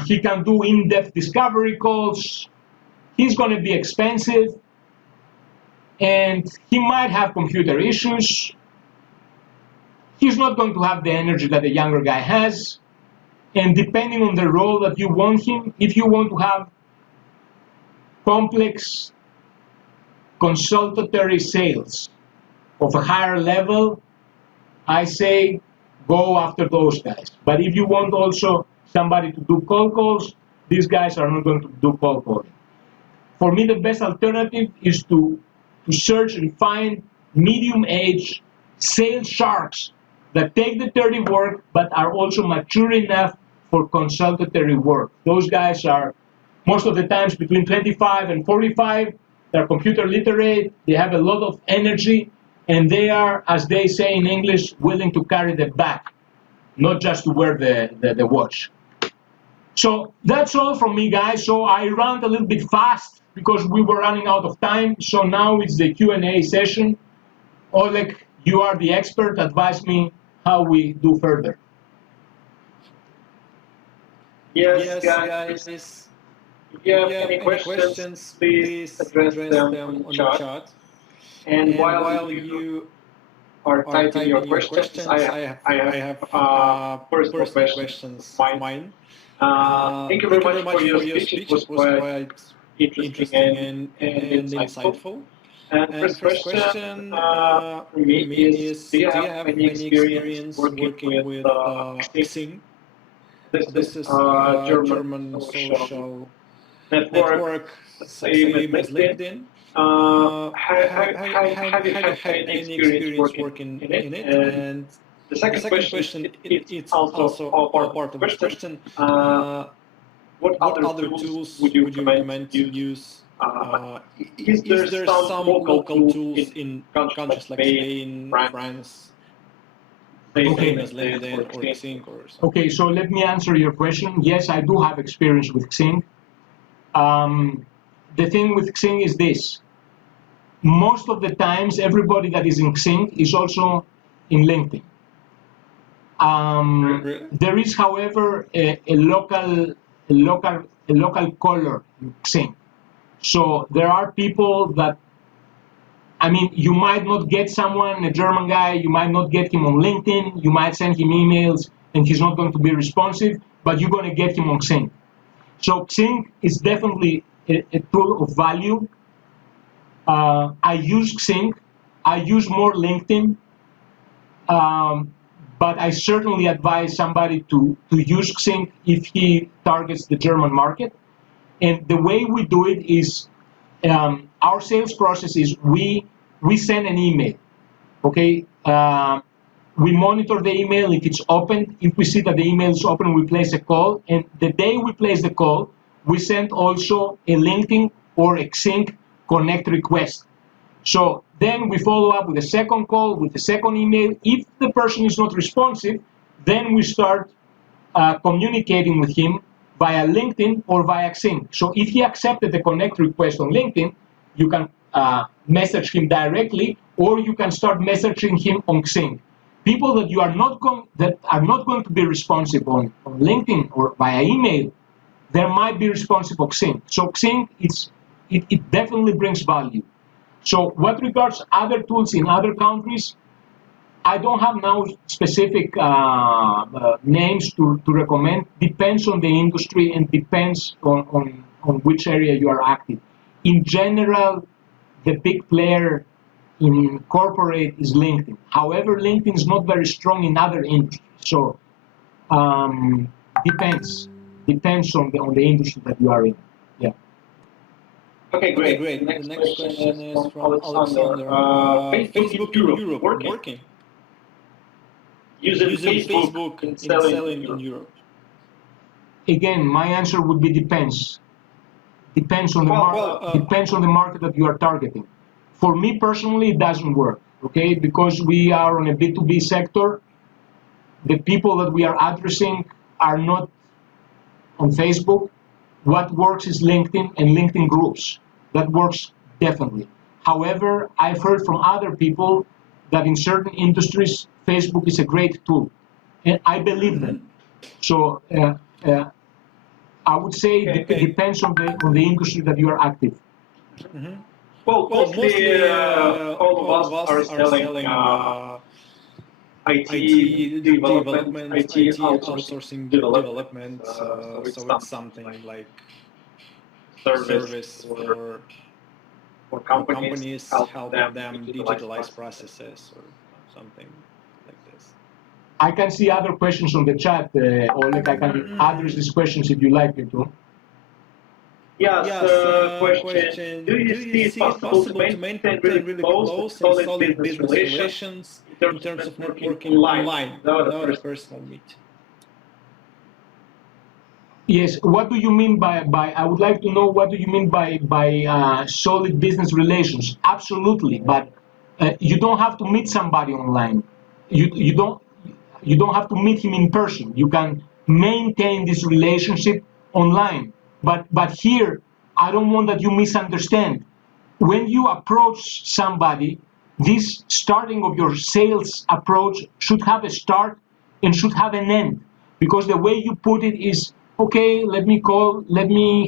He can do in-depth discovery calls. He's going to be expensive, and he might have computer issues. He's not going to have the energy that the younger guy has. And depending on the role that you want him, if you want to have complex consultatory sales of a higher level, I say go after those guys. But if you want also somebody to do cold calls, these guys are not going to do cold calling. For me, the best alternative is to search and find medium-age sales sharks that take the dirty work but are also mature enough for consultatory work. Those guys are most of the times between 25 and 45. They're computer literate, they have a lot of energy, and they are, as they say in English, willing to carry the bag, not just to wear the watch. So that's all from me, guys. So I ran a little bit fast because we were running out of time. So now it's the Q&A session. Oleg, you are the expert. Advise me how we do further. Yes, guys. If you have any questions, please address them on the chat. And while you are typing your questions. I have personal questions of mine. Thank you very much for your speech. It was quite interesting and insightful. And first question for me is, do you have any experience working with Xing? This is a German social network, same as LinkedIn. Have you had any experience working in it? And the second question, it's also all part of this question. What other tools would you recommend to use? Is there some local tools in countries like Spain, France, same as LinkedIn or Xing or something? Okay, so let me answer your question. Yes, I do have experience with Xing. The thing with Xing is this. Most of the times, everybody that is in Xing is also in LinkedIn. There is, however, a local color in Xing. So there are people that, I mean, you might not get someone, a German guy, you might not get him on LinkedIn, you might send him emails and he's not going to be responsive, but you're going to get him on Xing. So Xing is definitely a tool of value. I use Xing. I use more LinkedIn. But I certainly advise somebody to use Xing if he targets the German market. And the way we do it is, our sales process is we send an email, okay? We monitor the email if it's open. If we see that the email is open, we place a call. And the day we place the call, we send also a LinkedIn or a Xing connect request. So then we follow up with a second call, with a second email. If the person is not responsive, then we start communicating with him via LinkedIn or via Xing. So if he accepted the connect request on LinkedIn, you can message him directly, or you can start messaging him on Xing. People that are not going to be responsive on LinkedIn or via email, there might be responsive on Xing. So Xing, it definitely brings value. So what regards other tools in other countries, I don't have now specific names to recommend. Depends on the industry and depends on which area you are active. In general, the big player in corporate is LinkedIn. However, LinkedIn is not very strong in other industries. So depends on the industry that you are in. Yeah. Okay, great. The next question is from Alexander. Facebook in Europe working? Using Facebook and selling in Europe. Again, my answer would be depends. Depends on the market that you are targeting. For me personally, it doesn't work. Okay, because we are on a B2B sector. The people that we are addressing are not on Facebook. What works is LinkedIn and LinkedIn groups. That works definitely. However, I've heard from other people that in certain industries, Facebook is a great tool, and I believe them. So I would say it depends on the industry that you are active. Mm-hmm. Well, mostly all of us are selling IT development, IT outsourcing development. So it's something like service for companies, helping them digitalize processes or something like this. I can see other questions on the chat, Oleg. I can address these questions if you like me to. Yes, question. Do you see it possible to maintain really close and solid business relations in terms of networking online without a personal meet? Yes, what do you mean by I would like to know what do you mean by solid business relations? Absolutely, but you don't have to meet somebody online. You don't have to meet him in person. You can maintain this relationship online. But here, I don't want that you misunderstand. When you approach somebody, this starting of your sales approach should have a start and should have an end. Because the way you put it is, okay, let me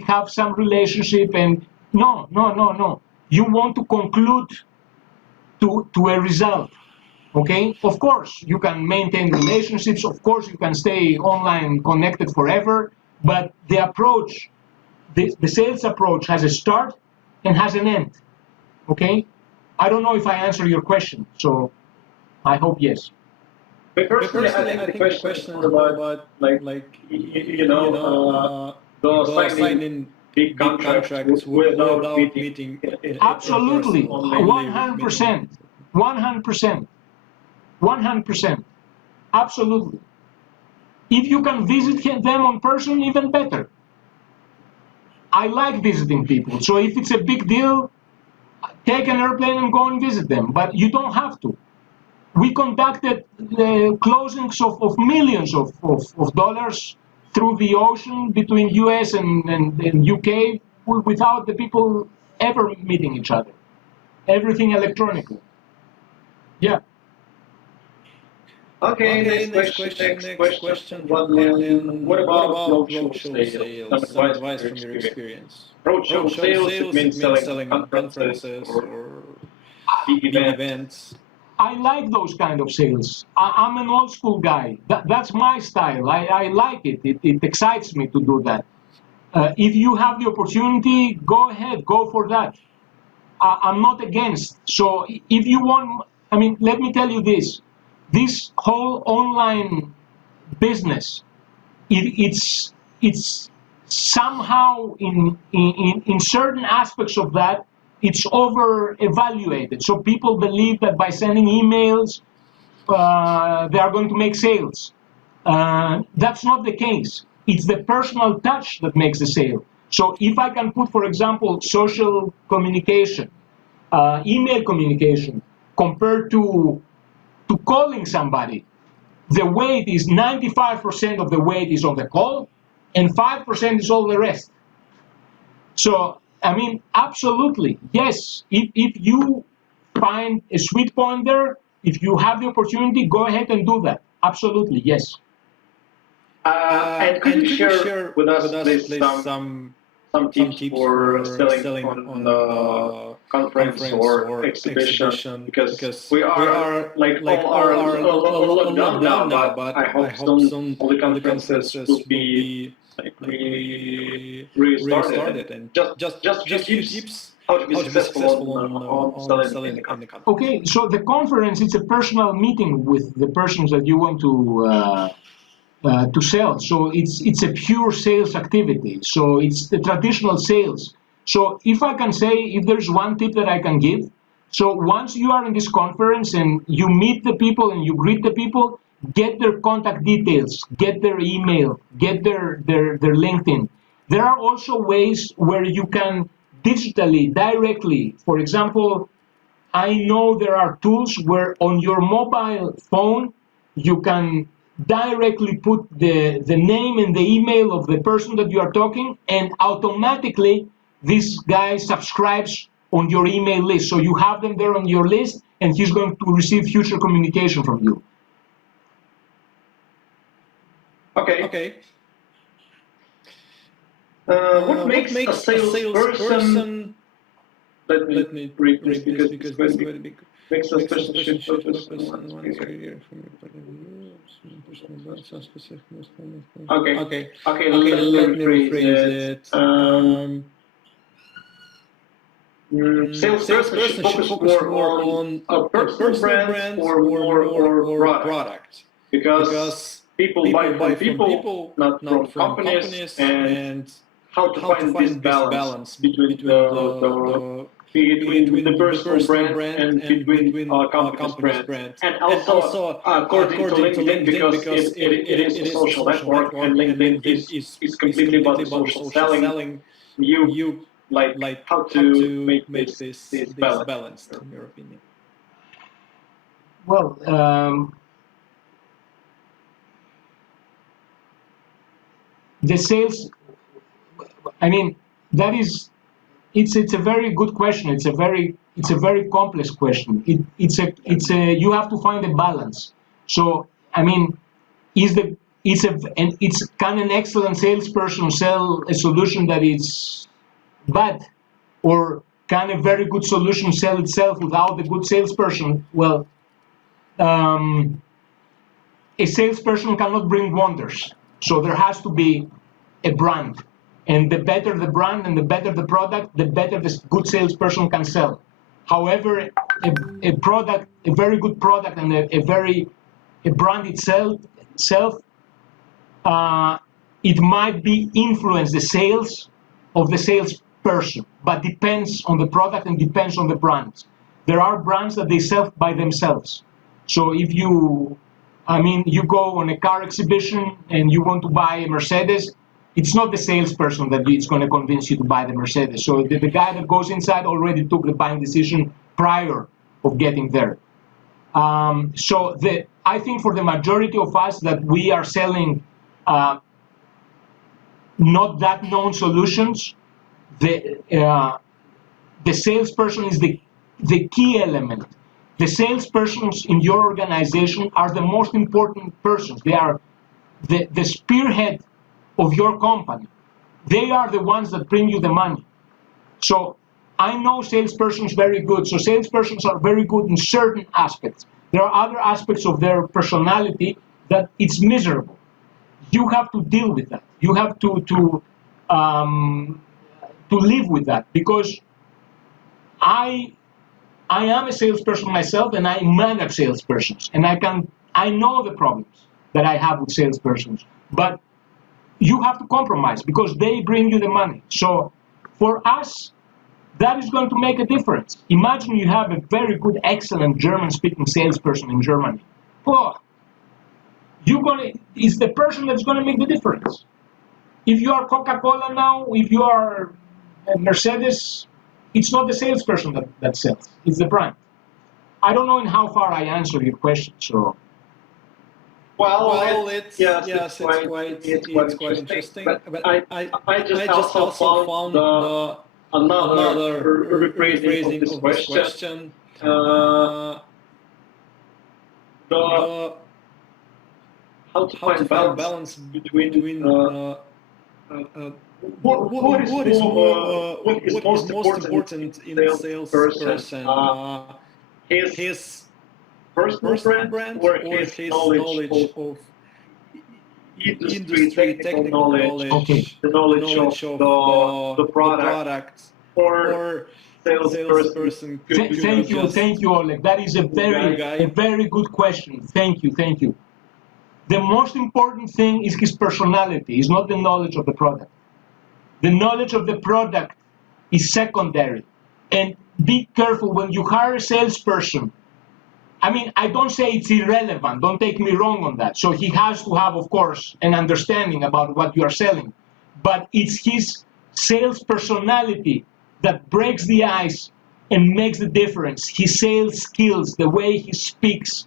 have some relationship, and no. You want to conclude to a result, Okay, of course you can maintain relationships, of course you can stay online connected forever, but the approach, the sales approach has a start and has an end. Okay, I don't know if I answer your question, so I hope yes. But personally, I think the question is more about the signing big contracts without meeting Absolutely, in person, 100%, 100%, 100%, absolutely. If you can visit them on person, even better. I like visiting people, so if it's a big deal, take an airplane and go and visit them, but you don't have to. We conducted closings of millions of dollars through the ocean between US and UK without the people ever meeting each other. Everything electronically. Yeah. Okay, next question. What about roadshow sales? Some advice from your experience. Roadshow sales, it means selling conferences or big events. I like those kind of sales. I'm an old school guy. That's my style. I like it. It excites me to do that. If you have the opportunity, go ahead, go for that. I'm not against. So if you want, I mean, let me tell you this. This whole online business, it's somehow in certain aspects of that, it's over evaluated. So people believe that by sending emails, they are going to make sales. That's not the case. It's the personal touch that makes the sale. So if I can put, for example, social communication, email communication, compared to calling somebody, the weight is 95% of the weight is on the call, and 5% is all the rest. So, I mean, absolutely, yes. If you find a sweet point there, if you have the opportunity, go ahead and do that. Absolutely, yes. And could you share with us, please, some tips for selling on the conference or exhibition? Because we are all locked down now, but I hope soon all the conferences will be restarted. And just few tips how to be successful on selling in the conference. Okay, so the conference, it's a personal meeting with the persons that you want to sell. So it's a pure sales activity. So it's the traditional sales. So if I can say, if there's one tip that I can give, so once you are in this conference and you meet the people and you greet the people, get their contact details, get their email, get their LinkedIn. There are also ways where you can digitally, directly, for example, I know there are tools where on your mobile phone, you can directly put the name and the email of the person that you are talking, and automatically this guy subscribes on your email list. So you have them there on your list, and he's going to receive future communication from you. Okay. What makes a salesperson? Let me read this because it's going to be big. Makes a person should focus on one career. Okay. Let me rephrase it. Salesperson should focus more on a personal brand or more product, because people buy from people, not from companies, and how to find this balance between the personal brand and between company's brand. And also according to LinkedIn, because it is a social network, and LinkedIn is completely about social selling. You like how to make this balanced, in your opinion? Well, the sales, I mean, that is, it's a very good question. It's a very complex question. It's a you have to find a balance. So I mean, can an excellent salesperson sell a solution that is bad, or can a very good solution sell itself without a good salesperson? Well, a salesperson cannot bring wonders. So there has to be a brand. And the better the brand and the better the product, the better the good salesperson can sell. However, a very good product and a brand itself, it might be influence the sales of the salesperson, but depends on the product and depends on the brands. There are brands that they sell by themselves. So if you go on a car exhibition and you want to buy a Mercedes, it's not the salesperson that is going to convince you to buy the Mercedes. So the guy that goes inside already took the buying decision prior of getting there. I think for the majority of us that we are selling not that known solutions, the salesperson is the key element. The salespersons in your organization are the most important persons. They are the spearhead of your company. They are the ones that bring you the money. So I know salespersons very good. So salespersons are very good in certain aspects. There are other aspects of their personality that it's miserable. You have to deal with that. You have to live with that, because I am a salesperson myself, and I manage salespersons, and I know the problems that I have with salespersons. But you have to compromise because they bring you the money. So for us, that is going to make a difference. Imagine you have a very good, excellent German-speaking salesperson in Germany. Oh, it's the person that's going to make the difference. If you are Coca-Cola now, if you are Mercedes, it's not the salesperson that sells, it's the brand. I don't know in how far I answered your question, so. Well, it's quite interesting. But I just also found another rephrasing of this question. How to find balance between what is most important in a salesperson, his personal brand or his knowledge of industry, technical knowledge, the knowledge of the product, or salesperson. Thank you, Oleg. That is a very good question. Thank you. The most important thing is his personality, is not the knowledge of the product. The knowledge of the product is secondary. And be careful when you hire a salesperson. I mean, I don't say it's irrelevant. Don't take me wrong on that. So he has to have, of course, an understanding about what you are selling. But it's his sales personality that breaks the ice and makes the difference. His sales skills, the way he speaks,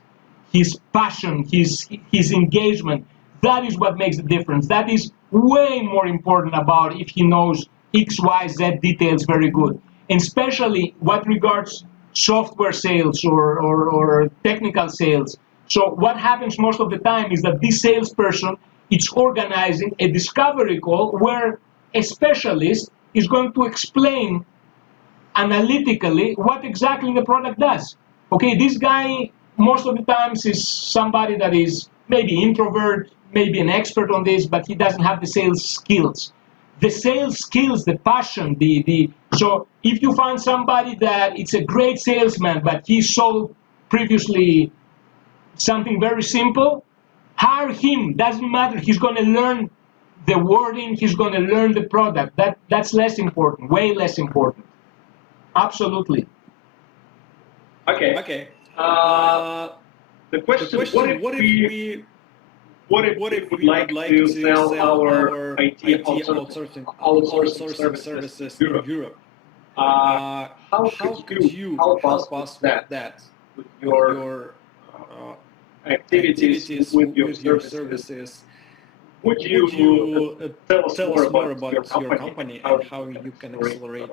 his passion, his engagement, that is what makes the difference. That is way more important about if he knows X, Y, Z details very good. And especially what regards software sales or technical sales. So what happens most of the time is that this salesperson is organizing a discovery call where a specialist is going to explain analytically what exactly the product does. Okay, this guy most of the times is somebody that is maybe introvert, maybe an expert on this, but he doesn't have the sales skills. The sales skills, the passion, so if you find somebody that it's a great salesman, but he sold previously something very simple, hire him. Doesn't matter. He's going to learn the wording. He's going to learn the product. That's less important, way less important. Absolutely. Okay. The question, what if we would like to sell our IT outsourcing services in Europe? How could you help us with that? With your activities, with your services? Would you tell us more about your company and how you can accelerate?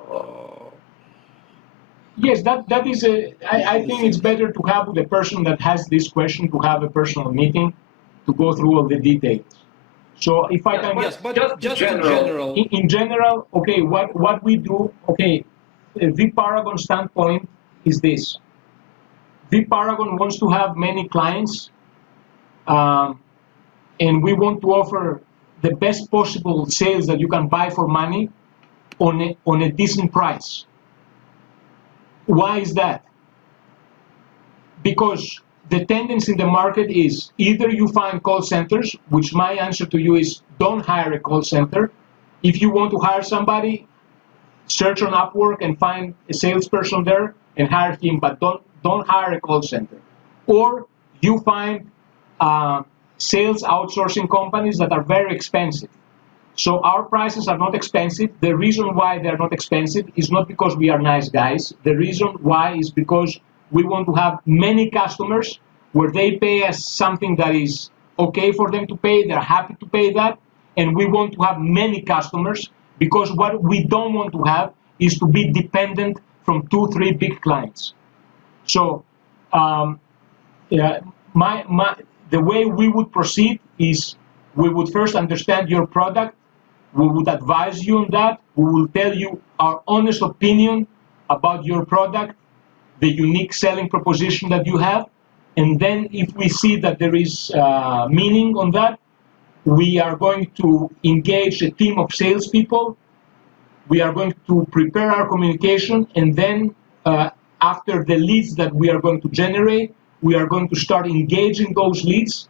Yes, that is I think it's better to have the person that has this question to have a personal meeting to go through all the details. So if I can... Yes, but just in general. In general, okay, what we do, okay, Vparagon standpoint is this. Vparagon wants to have many clients, and we want to offer the best possible sales that you can buy for money on a decent price. Why is that? Because the tendency in the market is either you find call centers, which my answer to you is don't hire a call center. If you want to hire somebody, search on Upwork and find a salesperson there and hire him, but don't hire a call center. Or you find sales outsourcing companies that are very expensive. So our prices are not expensive. The reason why they're not expensive is not because we are nice guys. The reason why is because we want to have many customers where they pay us something that is okay for them to pay. They're happy to pay that. And we want to have many customers because what we don't want to have is to be dependent from 2-3 big clients. So the way we would proceed is we would first understand your product. We would advise you on that. We will tell you our honest opinion about your product, the unique selling proposition that you have. And then if we see that there is meaning on that, we are going to engage a team of salespeople. We are going to prepare our communication, and then after the leads that we are going to generate, we are going to start engaging those leads.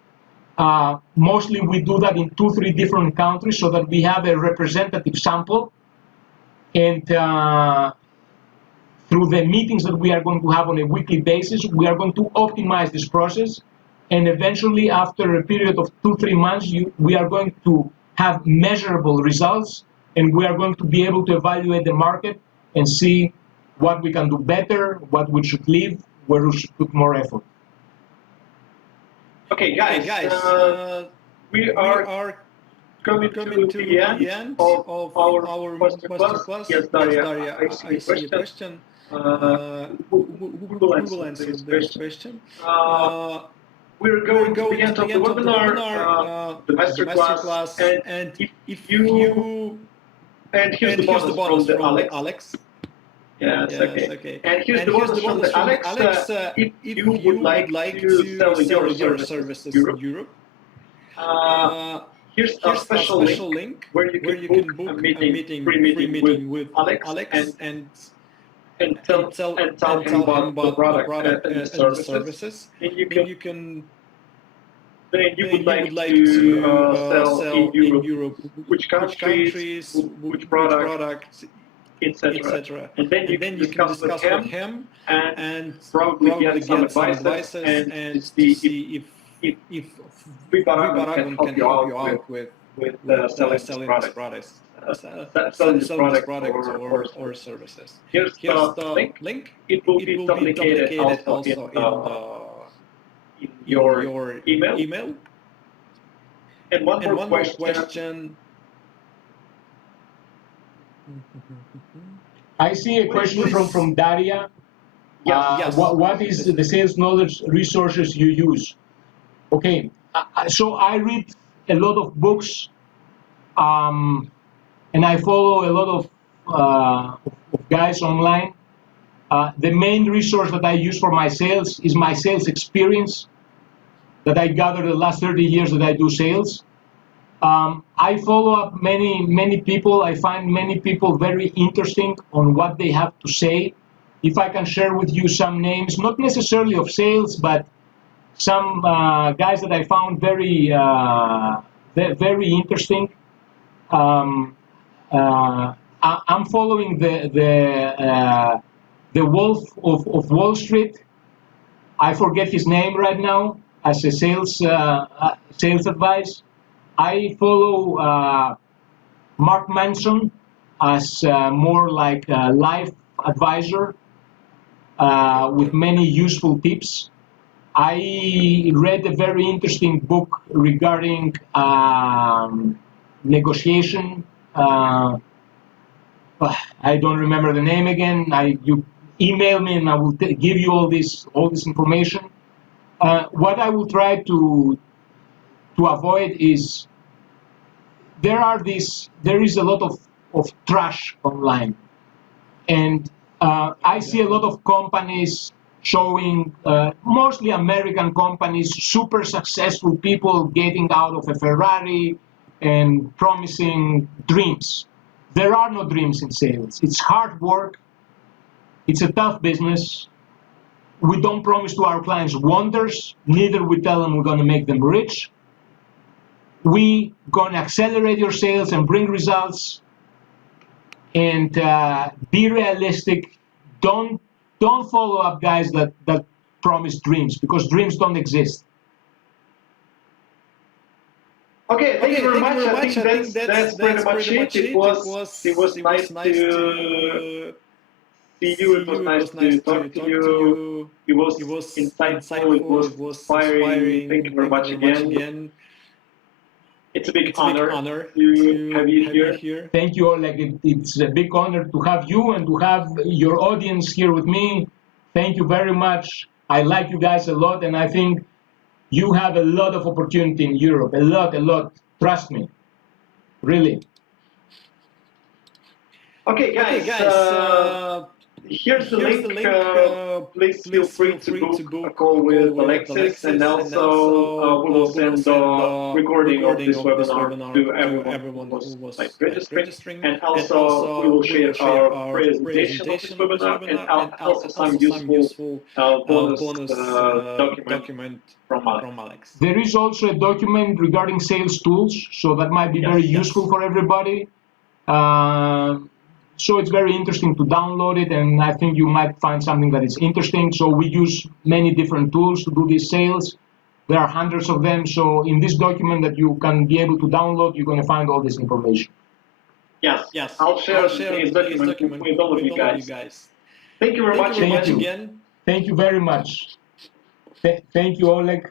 Mostly we do that in 2-3 different countries so that we have a representative sample. And through the meetings that we are going to have on a weekly basis, we are going to optimize this process. And eventually, after a period of 2-3 months, we are going to have measurable results, and we are going to be able to evaluate the market and see what we can do better, what we should leave, where we should put more effort. Okay, guys, we are coming to the end of our masterclass. Yes, Daria, I see a question. Who will answer this question? We're going to the end of the webinar, the masterclass, and if you and here's the bonus from the Alex. Yes, okay. And here's the bonus from the Alex. If you would like to sell your services in Europe, here's a special link where you can book a free meeting with Alex and tell him about the product and the services. And you would like to sell in Europe, which countries, which products, etc. And then you can discuss with him and probably get some advice and see if Vparagon can help you out with selling this product or services. Here's the link. It will be duplicated also in your email. And one more question. I see a question from Daria. Yes. What is the sales knowledge resources you use? Okay, so I read a lot of books, and I follow a lot of guys online. The main resource that I use for my sales is my sales experience that I gathered the last 30 years that I do sales. I follow up many people. I find many people very interesting on what they have to say. If I can share with you some names, not necessarily of sales, but some guys that I found very interesting. I'm following the Wolf of Wall Street. I forget his name right now as a sales advice. I follow Mark Manson as more like a life advisor with many useful tips. I read a very interesting book regarding negotiation. I don't remember the name again. You email me and I will give you all this information. What I will try to avoid is there is a lot of trash online, and I see a lot of companies showing mostly American companies, super successful people getting out of a Ferrari and promising dreams. There are no dreams in sales. It's hard work. It's a tough business. We don't promise to our clients wonders. Neither we tell them we're going to make them rich. We're going to accelerate your sales and bring results. And be realistic. Don't follow up guys that promise dreams, because dreams don't exist. Okay, thank you very much. I think that's pretty much it. It was nice to see you. It was nice to talk to you. It was insightful. It was inspiring. Thank you very much again. It's a big honor to have you here. Thank you, Oleg. It's a big honor to have you and to have your audience here with me. Thank you very much. I like you guys a lot, and I think you have a lot of opportunity in Europe. A lot. Trust me. Really. Okay, guys. Here's the link. Please feel free to book a call with Alexis, and also we will send the recording of this webinar to everyone who was registering, and also we will share our presentation of this webinar and also some useful bonus document from Alex. There is also a document regarding sales tools, so that might be very useful for everybody. So it's very interesting to download it, and I think you might find something that is interesting. So we use many different tools to do these sales. There are hundreds of them. So in this document that you can be able to download, you're going to find all this information. Yes. I'll share this document with all of you guys. Thank you very much again. Thank you very much. Thank you, Oleg.